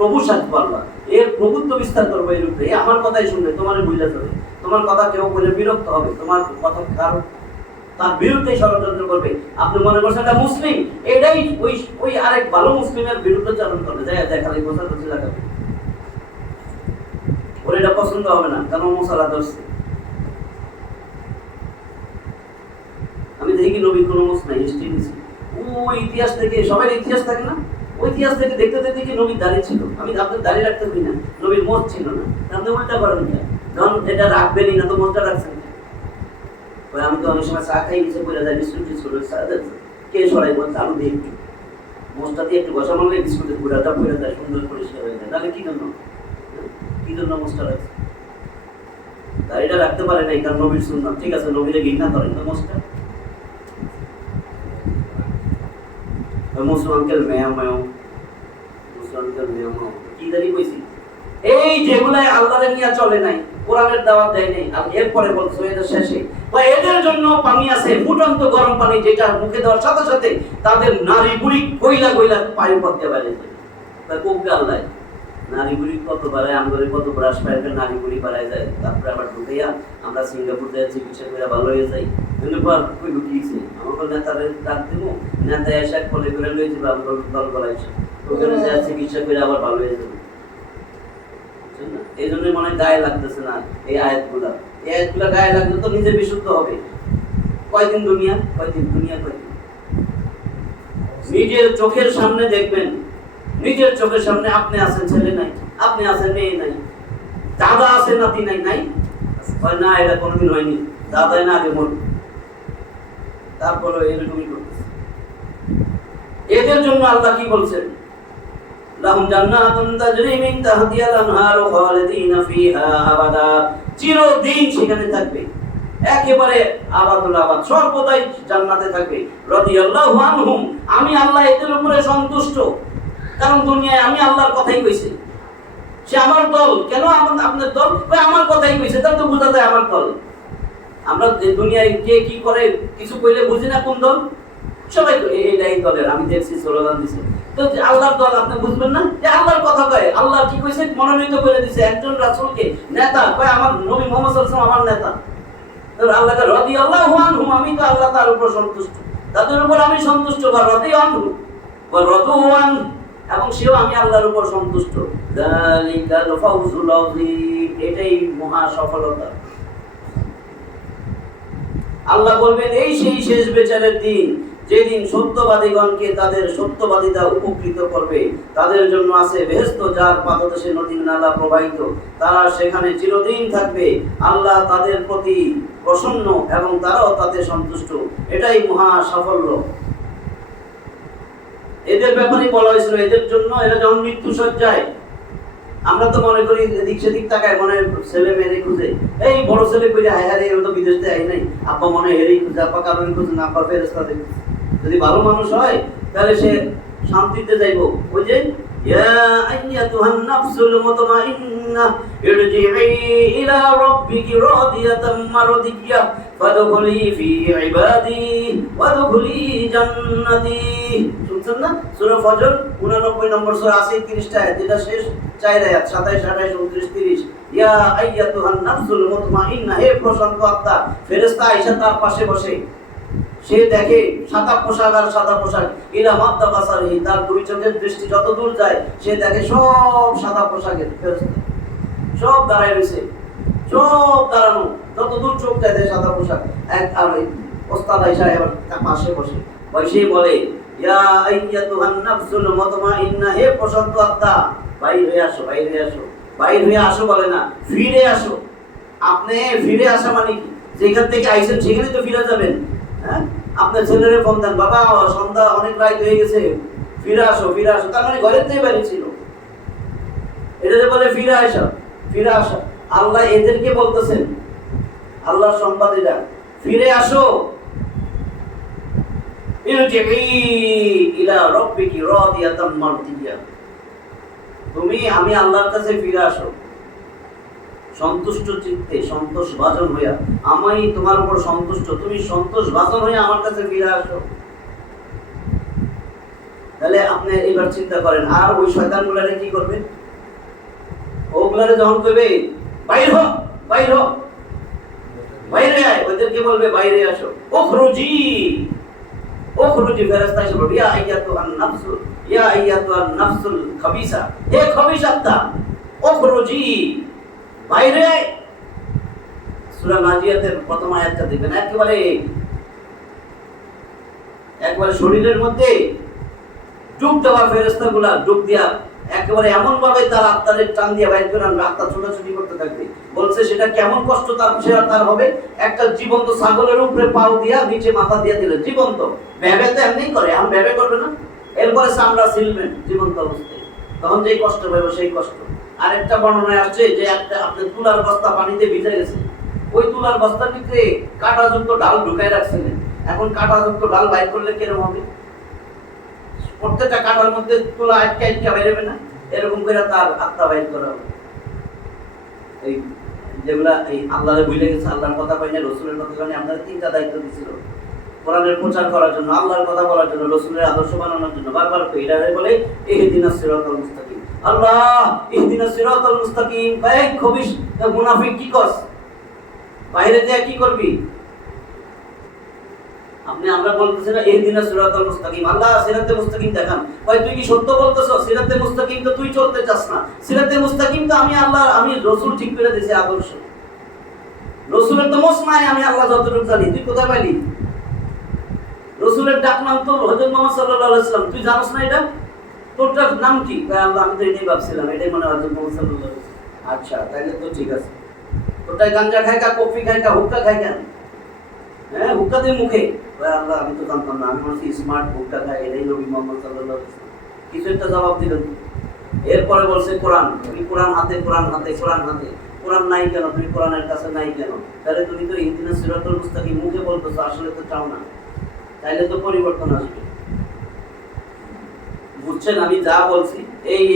প্রভু সাজবো আল্লাহ, এর প্রভুত্ব বিস্তার করবো এর উপরে। আমার কথাই শুনবে, তোমার ভুলে যাবে, তোমার কথা কেউ বলে বিরক্ত হবে, তোমার কথা কারো তার বিরুদ্ধে ষড়যন্ত্র করবে। আপনি মনে করছেন এটা মুসলিম, এটাই ওই ওই আরেক ভালো মুসলিমের বিরুদ্ধে চালন করবে, যাই দেখালে গোসা করছে লাগাবে, ওর এটা পছন্দ হবে না, কারণ মশালা ধরছে। আমি দেখি নবীর কোনো মোস নাই, হিস্ট্রি দিচ্ছি ওই ইতিহাস থেকে, সবাই ইতিহাস থাকে না, ওই ইতিহাস থেকে দেখতে দেখতে কি নবীর দাঁড়িয়ে ছিল, আমি আপনার দাঁড়িয়ে রাখতে পারি না, নবীর মোচ ছিল না, আপনি উল্টা করেন না, কারণ এটা রাখবেনই না তো মোচটা রাখছেন। আমি তো অনেক সময় চা খাই নিচে পড়ে যায়, বিস্কুট টিস্কুট কে সরাই বলছে আলু দিয়ে একটু মোচটা দিয়ে একটু বসা মারলে বিস্কুটের গুঁড়াটা পড়ে যায়, সুন্দর পরিষ্কার হয়ে যায়। তাহলে কি জন্য মোচটা রাখছে? দাড়িটা রাখতে পারে নাই কারণ নবীর সুন্নাত, ঠিক আছে, নবীরে ঘৃণা করেন তো মোচটা মুসলমানকেল মেয়ামাও মুসলমানকেল মেয়ামাও কি দাঁড়ি কইছি, এই যেগুলাই আল্লাহরে নিয়ে চলে নাই, কোরআনের দাওয়াত দেয় নাই, আর এরপরে বলছো এদের শেষে এদের জন্য পানি আছে, ফুটন্ত গরম পানি, যেটা মুখে দেওয়ার সাথে সাথে তাদের নারী বুড়ি কইলা কইলা পায়ু করতে পারে। তাই কোকে আল্লাহ নারী বুড়ি কত বাড়ায়, আমাদের কত ব্রাশ পাইপে নারী বুড়ি বাড়ায় যায়, তারপরে আবার ঢুকাইয়া আমরা সিঙ্গাপুর যাই চিকিৎসা করে ভালো হয়ে যাই। কিন্তু কই ঢুকিয়েছে আমাকে নেতারে ডাক দিব, নেতা এসে কলে করে লয়ে যাবে, আমরা দল গলায় ওখানে যা চিকিৎসা করে আবার ভালো হয়ে যাবে। এই জন্য মনে হয় গায়ে লাগতেছে না এই আয়াতগুলা, এই আয়াতগুলা গায়ে লাগলে তো নিজে বিশুদ্ধ হবে। কয়দিন দুনিয়া, কয়দিন নিজের চোখের সামনে দেখবেন, নিজের চোখের সামনে আপনি আছেন ছেলে নাই, আপনি আছেন মেয়ে নাই, দাদা আছে নাতি নাই, নাই না এটা কোনোদিন হয়নি, দাদাই না আগে মরবে, তারপরে এরকমই করতেছে। এদের জন্য আল্লাহ কি বলছেন, লাহুম জান্নাতুন তাজরি মিন তাহতিহাল আনহারু খালিদিনা ফিহা আবাদা, চিরদিন সেখানে থাকবে, একেবারে আবাদুল আবাদ, সর্বদাই জান্নাতে থাকবে। রাদিয়াল্লাহু আনহুম, আমি আল্লাহ এদের উপরে সন্তুষ্ট, কারণ দুনিয়ায় আমি আল্লাহর কথাই কইছি, সে আমার দল, কেন আপনার দল, আমার কথাই কইছে, তার তো বোঝা যায় আমার দল। আমরা দুনিয়ায় কে কি করে কিছু কইলে বুঝি না কোন দল, সবাই এই দলের, আমি দেখছি স্লোগান দিছে, তো আল্লাহর দল আপনি বুঝবেন না যে আল্লাহর কথা কয়, আল্লাহ কি কইছে মনোনীত করে দিয়েছে একজন রাসূলকে নেতা, কয় আমার নবী মুহাম্মদ সাল্লাল্লাহু আলাইহি ওয়াসাল্লাম আমার নেতা। তো আল্লাহকে রাদিয়াল্লাহু আনহুম, আমি তো আল্লাহ তার উপর সন্তুষ্ট, তাদের উপর আমি সন্তুষ্ট, বা রাদিয়াল্লাহু ওয়া রাদওয়ান, এবং সেও আমি আল্লাহর উপর সন্তুষ্ট। যালিকাল ফাউজুল আযীম, এটাই মহা সফলতা। আল্লাহ বলবেন এই সেই শেষ বিচারের দিন, যেদিন সত্যবাদীগণকে তাদের সত্যবাদিতা উপকৃত করবে, তাদের জন্য আছে বেহেশত, যার পাদদেশে নদীর নালা প্রবাহিত, তারা সেখানে চিরদিন থাকবে, আল্লাহ তাদের প্রতি প্রসন্ন এবং তারাও তাতে সন্তুষ্ট, এটাই মহা সাফল্য। এদের ব্যাপারে বলা হয়েছিল, এদের জন্য এরা যখন মৃত্যু সজ্জায়, আমরা তো মনে করি এদিক সেদিক তাকায়, মনে ছেলে মেয়ে খুঁজে, এই বড় ছেলে কইলে হায় হায় ও তো বিদেশ থেকে আই নাই, আব্বা মনে হেরেই খুঁজে, আব্বা কারণে খুঁজে না, আব্বা ফেরেশতা দেখে। যদি ভালো মানুষ হয় তাহলে সে শান্তিতে যাইব। ওই যে ইয়া আইয়াতুহান নাফসুল মুতমাইন্নাহ ইরজিই ইলা রাব্বিকি রাদিয়াতাম মারদিয়া ফাদখুলি ফি ইবাদি ওয়াদখুলি জান্নাতি। শুনছেন না সূরা ফজর 89 নম্বর সূরা 80 30 আয়াত, যেটা শেষ 4 আয়াত 27 28 29 30। ইয়া আইয়াতুহান নাফসুল মুতমাইন্নাহ, হে প্রশান্ত আত্মা, ফেরেশতা আয়েশা তার পাশে বসে, সে দেখে সাদা পোশাক আর সাদা পোশাক, ইলা মাদ্দা বাসারি, তার দুই চোখের দৃষ্টি যত দূর যায় সে দেখে সব সাদা পোশাকের ফেরেশতা, সব দাঁড়ায় রয়েছে, সব দাঁড়ানো, যত দূর চোখ যায় সাদা পোশাক। এক আর ওস্তাদ আয়েশা এবার তার পাশে বসে, সে বলে ইয়া আইয়াতুহান নাফসুল মুতমাইন্নাহ, হে প্রশান্ত আত্মা, বাইরে হয়ে আসো, বাইরে আসো, বাইরে হয়ে আসো বলে না, ফিরে আসো। আপনি ফিরে আসা মানে কি, যেখান থেকে আইছেন সেখানে তো ফিরে যাবেন। হ্যাঁ, আপনার ছেলেরে ফোন দেন, বাবা সন্ধ্যা অনেক রাত হয়ে গেছে, ফিরে আসো, ফিরে আসো, তার মানে ঘরের থেকে বাড়ি ছিল, এটা বলে ফিরে আসা, ফিরে আসা। আল্লাহ এদেরকে বলতেছেন, আল্লাহর সম্পাদীরা, ফিরে আসো, ইরজিই ইলা রাব্বিকি রাদিয়াতাম মারদিয়া, তুমি আমি আল্লাহর কাছে ফিরে আসো সন্তুষ্ট চিত্তে, সন্তোষ ভাজন হইয়া, আমি তোমার উপর সন্তুষ্ট, তুমি সন্তোষ ভাজন হইয়া আমার কাছে ফিরে আসো। তাহলে আপনি এবার চিন্তা করেন, আর ওই শয়তানগুলারে কি করবে? ওগুলারে যখন কইবে বাইর হ, বাইর হ, বাইরে আয়, ওদেরকে বলবে বাইরে আসো, ওখরুজি, ওখরুজি। ফেরেশতা এসে বলবে ইয়া আইয়াতুহান নাফসুল, ইয়া আইয়াতুহান নাফসুল খাবিসা, হে খবিস আত্মা, ওখরুজি, বাইরে আয়। সূরা নাজিয়াতের প্রথম আয়াতটা দেখবেন, একবারে শরীরের মধ্যে ডুব দেওয়া ফেরেশতাগুলা ডুব দিয়া একেবারে এমন ভাবে তার আত্মারে টান দিয়ে বাইর করে আনবে, আত্মা ছোটাছুটি করতে থাকবে। বলছে সেটা কেমন কষ্ট তার হবে, একটা জীবন্ত ছাগলের উপরে পাও দিয়া নিচে মাথা দিয়ে দিলে জীবন্ত, ভেবে তো এমনি করে, এখন ভেবে করবে না, এরপরে চামড়া ছিলবেন জীবন্ত অবস্থায়, তখন যেই কষ্ট পাবে সেই কষ্ট। আরেকটা বর্ণনায় আসছে যে একটা আপনি তুলার বস্তা পানিতে ভিজে গেছে, ওই তুলার বস্তার ভিতরে কাঁটাযুক্ত ডাল ঢুকাই রাখছিলেন, এখন কাঁটাযুক্ত ডাল বাইর করলে কিরকম হবে? প্রত্যেকটা কাঁটার মধ্যে তুলা আটকে আটকে বাইরেবে না, এরকম করে তার আত্মা বাইর করা হবে। এই যেগুলা এই আল্লাহরে ভুলে গেছে, আল্লাহর কথা কয় না, রসুলের কথা কয় না, আপনাদের তিনটা দায়িত্ব দিছিল কোরআনের প্রচার করার জন্য, আল্লাহর কথা বলার জন্য, রসুলের আদর্শ বানানোর জন্য। বারবার এটারে বলে ইহদিনাস সিরাতাল মুস্তাকিম, আল্লাহ ইহদিনাস সিরাতাল মুস্তাকিম। ভাই খবিশ মুনাফিক কি কস, বাইরে যায় কি করবি আপনি? আমরা বলতেছি না ইহদিনাস সিরাতাল মুস্তাকিম, আল্লাহ সিরাতে মুস্তাকিম দেখান। ভাই তুই কি সত্য বলতেছ? সিরাতে মুস্তাকিম তো তুই চলতে চাস না, সিরাতে মুস্তাকিম তো আমি আল্লাহ, আমি রসুল ঠিক করে দিয়েছি আদর্শ, রসুলের তো মসনায় আমি আল্লাহ যতটুকু জানি, তুই কোথায় পাইলি? রসুলের ডাক নাম তো হযরত মুহাম্মদ সাল্লাল্লাহু আলাইহি ওয়াসাল্লাম, তুই জানিস না এটা? তোরটার নাম কি? আল্লাহ আমি তো এটাই ভাবছিলাম, এটাই মনে হয় হযরত মুহাম্মদ সাল্লাল্লাহু আলাইহি ওয়াসাল্লাম। আচ্ছা তাহলে তো ঠিক আছে, তোরটাই গাঞ্জা খায় কা, কফি খায় কা, হুক্কা খায় কেন? হ্যাঁ হুক্কা দিয়ে মুখে, আল্লাহ আমি তো জানতাম না, আমি বলছি স্মার্ট হুক্কা খায়, এটাই নবী মুহাম্মদ সাল্লাল্লাহু আলাইহি ওয়াসাল্লাম। কিছু একটা জবাব দিলেন। এরপরে বলছে কোরআন, তুমি কোরআন হাতে, কোরআন হাতে, কোরআন হাতে, কোরআন নাই কেন? তুমি কোরআনের কাছে নাই কেন? তাহলে তুমি তো ইহদিনাস সিরাতাল মুস্তাকিম মুখে বলতেছো, আসলে তো চাও না, তাইলে তো পরিবর্তন আসবে। বুঝছেন আমি যা বলছি?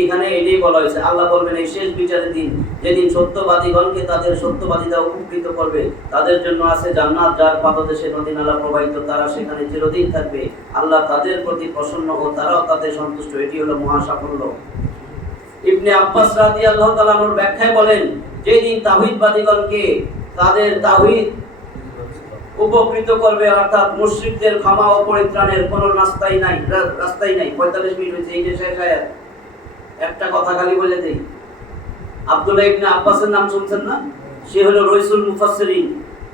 এখানে এটাই বলা হয়েছে, আল্লাহ বলবেন এই শেষ বিচারের দিন, যেদিন সত্যবাদীগণকে তাদের সত্যবাদীরা উপকৃত করবে, তাদের জন্য আছে জান্নাত, যার পাদদেশে নদী-নালা প্রবাহিত, তারা সেখানে চিরদিন থাকবে। আল্লাহ তাদের প্রতি প্রসন্ন ও তারাও তাদের সন্তুষ্ট, এটি হলো মহা সাফল্য। ইবনে আব্বাস রাদিয়াল্লাহু তাআলা আনহুর ব্যাখ্যায় বলেন, যেদিন তাওহীদবাদীগণকে তাদের তাওহীদ উপকৃত করবে, অর্থাৎ মুশরিকদের ক্ষমা ও পরিত্রাণের কোনো রাস্তাই নাই। 45 মিনিট হয়েছে, এই যে শেষ আয়াত। একটা কথা খালি বলে দেই, আব্দুল্লাহ ইবনে আব্বাসের নাম শুনছেন না? সে হলো রাইসুল মুফাসসিরিন,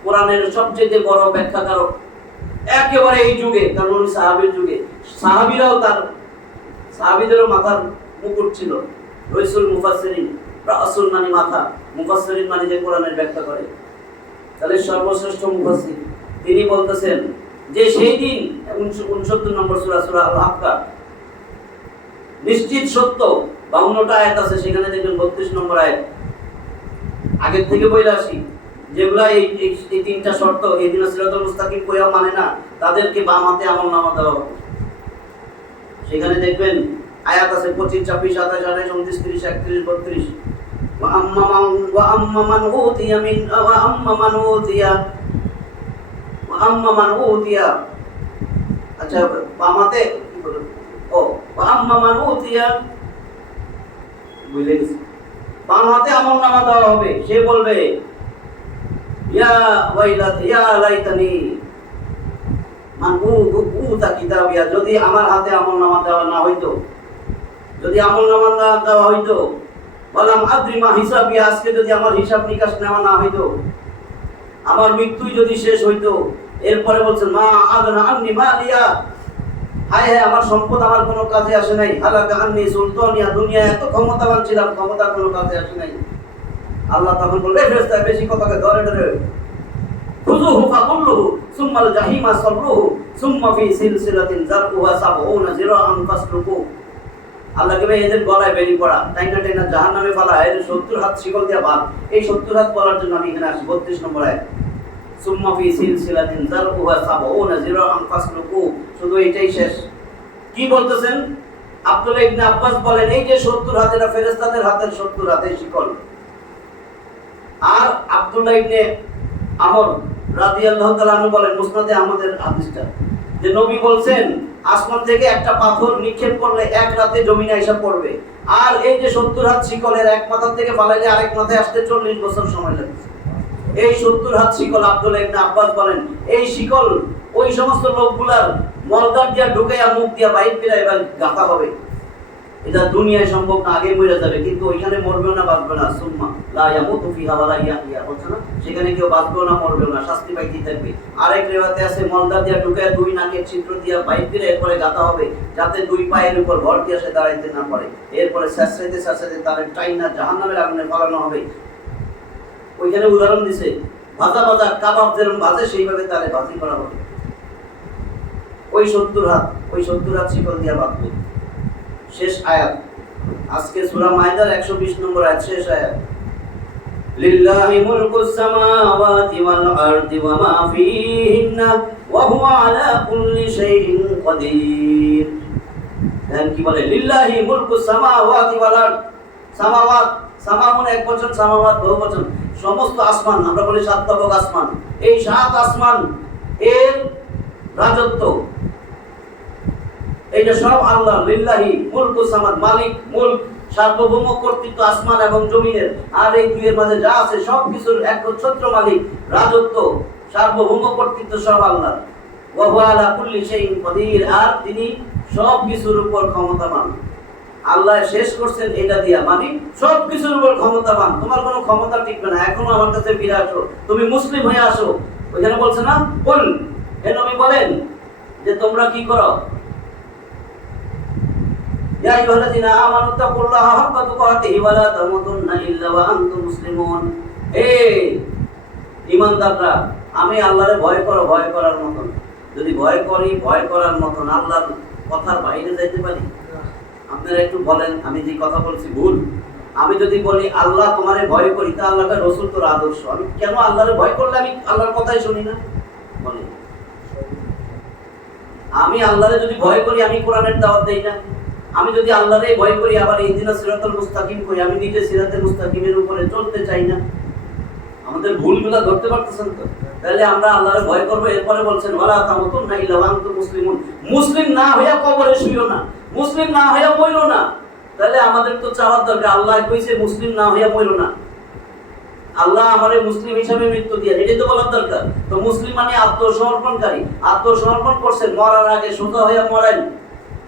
কোরআনের সবচেয়ে বড় ব্যাখ্যাকারক একেবারে এই যুগে, কারণ উনি সাহাবীর যুগে, সাহাবীদেরও মাথার মুকুট ছিল। রাইসুল মুফাসসিরিন, রাসূল মানে মাথা, মুফাসসিরিন মানে যে কোরআনের ব্যাখ্যা করে, তাহলে সর্বশ্রেষ্ঠ মুফাসসির। তিনি বলতেছেন যে সেই দিন 69 নম্বর সূরা, সূরা আল-হাক্কা, নিশ্চিত সত্য 52টা আয়াত আছে, সেখানে দেখবেন 32 নম্বর আয়াত। আগের থেকে বলে আসি, যেগুলা এই তিনটা শর্ত ইহদিনাস সিরাতাল মুস্তাকিম কইও মানে না, তাদেরকে বাম হাতে আমলনামা দেওয়া হবে। সেখানে দেখবেন আয়াত আছে 25, 26, 27, 28, 29, 30, 31, 32। وأما من أوتي আচ্ছা বামাতে وأما من أوتي বুঝলে গেছি, বামাতে আমলনামা দেওয়া হবে, সে বলবে ইয়া লাইতানি মান উতা কিতাবিয়া, যদি আমার হাতে আমলনামা দেওয়া না হইতো, যদি আমলনামা দেওয়া হইতো, বললাম আদ্রি মা হিসাবি, আজকে যদি আমার হিসাব নিকাশ নেওয়া না হইতো, আমার মৃত্যুই যদি শেষ হইতো। এরপরে বলছেন মা আদনা আন্নি মালিয়া, হায় হায় আমার সম্পদ আমার কোনো কাজে আসে নাই। হালাকা আন্নি সুলতানিয়া, দুনিয়া এত ক্ষমতাবান ছিলাম, ক্ষমতা কোনো কাজে আসে নাই। আল্লাহ তখন বলবে ফেরেশতা বেশি কথাকে ধরে ধরে খুযুহু ফাকুল্লুহু সুম্মাল জাহিমা সাল্লুহু সুম্মা ফি সিলসিলাতিন যারউহা 70 যিরাআন ফাসলুকু। আল্লাহকে ভাই এদের গলায় বেরি পড়া, টাইনা জাহান্নামে ফেলা, এদের 70 হাত শিকল দিয়ে বাঁধ। এই 70 হাত বলার জন্য আমি এখানে আসি। 32 নম্বর আয়াত, সুম্মা ফি সিলসিলাতিন যারউহা 70 যিরাআন ফাসলুকু। শুধু এটাই শেষ। কি বলতেছেন? আব্দুল্লাহ ইবনে আব্বাস বলেন এই যে 70 হাত, এটা ফেরেশতাদের হাতের 70 হাতের শিকল। আর আব্দুল্লাহ ইবনে আমর রাদিয়াল্লাহু তাআলা আনহু বলেন, মুসনাদে আমাদের হাদিসটা, যে নবী বলছেন আসমান থেকে একটা পাথর নিক্ষেপ করলে এক রাতে জমিনে এসে পড়বে, আর এই যে 70 হাত শিকলের এক মাথা থেকে ফালাইলে আরেক মাথায় আসতে 40 বছর সময় লাগে। এই 70 হাত শিকল, আব্দুল্লাহ ইবনে আব্বাস বলেন, এই শিকল ওই সমস্ত লোকগুলার মলদার দিয়া ঢুকাইয়া মুখ দিয়া বাইর ফিরা এবার গাঁথা হবে। এটা দুনিয়ায় সম্ভব না, আগে মরে যাবে, কিন্তু ওইখানে মরবেও না বাঁচবে না। সুম্মা লা ইয়ামুতু ফিহা ওয়া লা ইয়াহইয়া, বলছে না, সেখানে কেউ বাঁচবেও না মরবেও না, শাস্তি পাইতেই থাকবে। আরেক রিওয়ায়াতে আছে মলদার দিয়া ঢুকাইয়া দুই নাকের ছিদ্র দিয়া বাইর ফিরে এরপরে গাঁথা হবে, যাতে দুই পায়ের উপর ভর দিয়ে সে দাঁড়াইতে না পারে। এরপরে শেষে তার টাইনা জাহান্নামের আগুনে ফালানো হবে। ওইখানে উদাহরণ দিছে, ভাজা ভাজা কাবাব যেরকম ভাজে সেইভাবে তারে ভাজি করা হবে। ওই 70 হাত শিকল দিয়া বাঁধবে। শেষ আয়াত, আজকে সূরা মাইদার 120 নম্বর আয়াত, শেষ আয়াত। লিল্লাহি মুলকুস সামাওয়াতি ওয়াল আরদি ওয়া মা ফীহিন্না ওয়া হুয়া আলা কুল্লি শাইইন কাদির। দেন কি বলে, লিল্লাহি মুলকুস সামাওয়াতি ওয়াল আরদ। সামাওয়াত, সামাউন এক বচন, সামাওয়াত বহু বচন। সমস্ত আসমান, আমরা বলি 7 তবক আসমান, এই 7 আসমান এর রাজত্ব, এইটা সব আল্লাহ। লিল্লাহি মুলকুস সামাদ, মালিক, মুলক, সার্বভৌম কর্তৃত্ব আসমান এবং জমিনের, আর এই দুইয়ের মাঝে যা আছে সব কিছুর একচ্ছত্র মালিক, রাজত্ব, সার্বভৌম কর্তৃত্ব সব আল্লাহ। ওয়া হুয়া আলা কুল্লি শাইইন কাদির, আর তিনি সব কিছুর উপর ক্ষমতাবান। আল্লাহ শেষ করছেন এটা দিয়া, মানে সব কিছুর উপর ক্ষমতাবান। তোমার কোনো ক্ষমতা টিকবে না, এখনো আমার কাছে ফিরে আসো, তুমি মুসলিম হয়ে আসো। ওইখানে বলছে না, বল হে নবী বলেন যে তোমরা কি করো, ইয়া আইয়ুহাল্লাযীনা আমানু তাকুল্লাহা হাক্কা তুকাতিহি ওয়া লা তামুতুন্না ইল্লা ওয়া আনতুম মুসলিমুন। ঈমানদাররা, আমি আল্লাহরে ভয় করো, ভয় করার মতন। যদি ভয় করি, ভয় করার মতন আল্লাহর কথার বাইরে যাইতে পারি? আপনারা একটু বলেন, আমি যে কথা বলছি ভুল? আমি যদি বলি আল্লাহ তোমারে ভয় করি, তা আল্লাহর রাসূল তোর আদর্শ, আমি কেন আল্লাহরে ভয় করলে আমি আল্লাহর কথাই শুনি না? বলেন, আমি আল্লাহরে যদি ভয় করি, আমি কোরআনের দাওয়াত দেই না? আমি যদি আল্লাহরে ভয় করি, আবার ইহদিনাস সিরাতাল মুস্তাকিম করি, আমি নিজে সিরাতে মুস্তাকিমের উপরে চলতে চাই না? আমাদের ভুলগুলো ধরতে পারতেছেন তো? তাহলে আমরা আল্লাহরে ভয় করব। এরপরে বলছেন ওয়ালা তামুতুন্না ইল্লা ওয়া আনতুম মুসলিমুন, মুসলিম না হইয়া কবরে শুইও না, মুসলিম না হইয়া মইরো না। তাহলে আমাদের তো চাওয়ার দরকার, আল্লাহ কইছে মুসলিম না হইয়া মইরো না, আল্লাহ আমারে মুসলিম হিসাবে মৃত্যু দিয়ে, এটাই তো বলার দরকার। তো মুসলিম মানে আত্মসমর্পণকারী, আত্মসমর্পণ করছেন, মরার আগে সোজা হইয়া মরেন,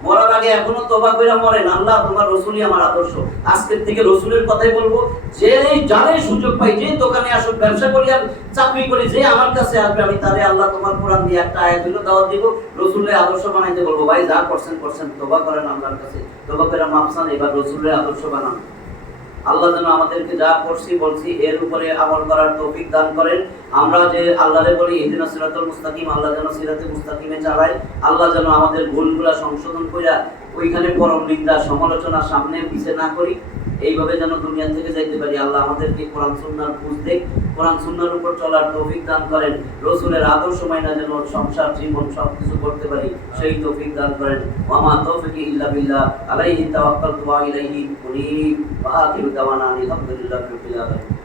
মরার আগে এখনো তওবা কইরা মরেন, আল্লাহ তোমার রাসূলই আমার আদর্শ। আজকের থেকে রাসূলের কথাই বলবো, যে যারে সুযোগ পাই, যে দোকানে আসুক, ব্যবসা করি আর চাকরি করি, যে আমার কাছে আসবে, আমি তারে আল্লাহ তোমার কোরআন দিয়ে একটা আয়াত দিল দাওয়াত দিব, রাসূলের আদর্শ বানাইতে বলবো। ভাই যা করছেন তওবা করেন আল্লাহর কাছে, তওবা করে মাফ চান, এবার রাসূলের আদর্শ বানান। আল্লাহ যেন আমাদেরকে যা বলছি এর উপরে আমল করার তৌফিক দান করেন। আমরা যে আল্লাহরে বলি ইহদিনাস সিরাতাল মুস্তাকিম, আল্লাহ যেন সিরাতে মুস্তাকিমে চালায়। আল্লাহ যেন আমাদের ভুলগুলা সংশোধন কইরা ওইখানে পরম নিন্দা সমালোচনা সামনে পিছে না করি, এইভাবে যেন দুনিয়া থেকে যাইতে পারি। আল্লাহ আমাদেরকে কোরআন সুন্নাহর বুঝ দেখ, কোরআন সুন্নাহর উপর চলার তৌফিক দান করেন, রাসূলের আদর্শ মাইনা যেন সংসার জীবন সবকিছু করতে পারি, সেই তৌফিক দান করেন। ওয়া মা তাওফিকি ইল্লা বিল্লাহ, আলাইহি তাওয়াক্কালতু ওয়া ইলাইহি উনীব। ওয়া আখিরু দাওয়ানা আলহামদুলিল্লাহি রাব্বিল আলামিন।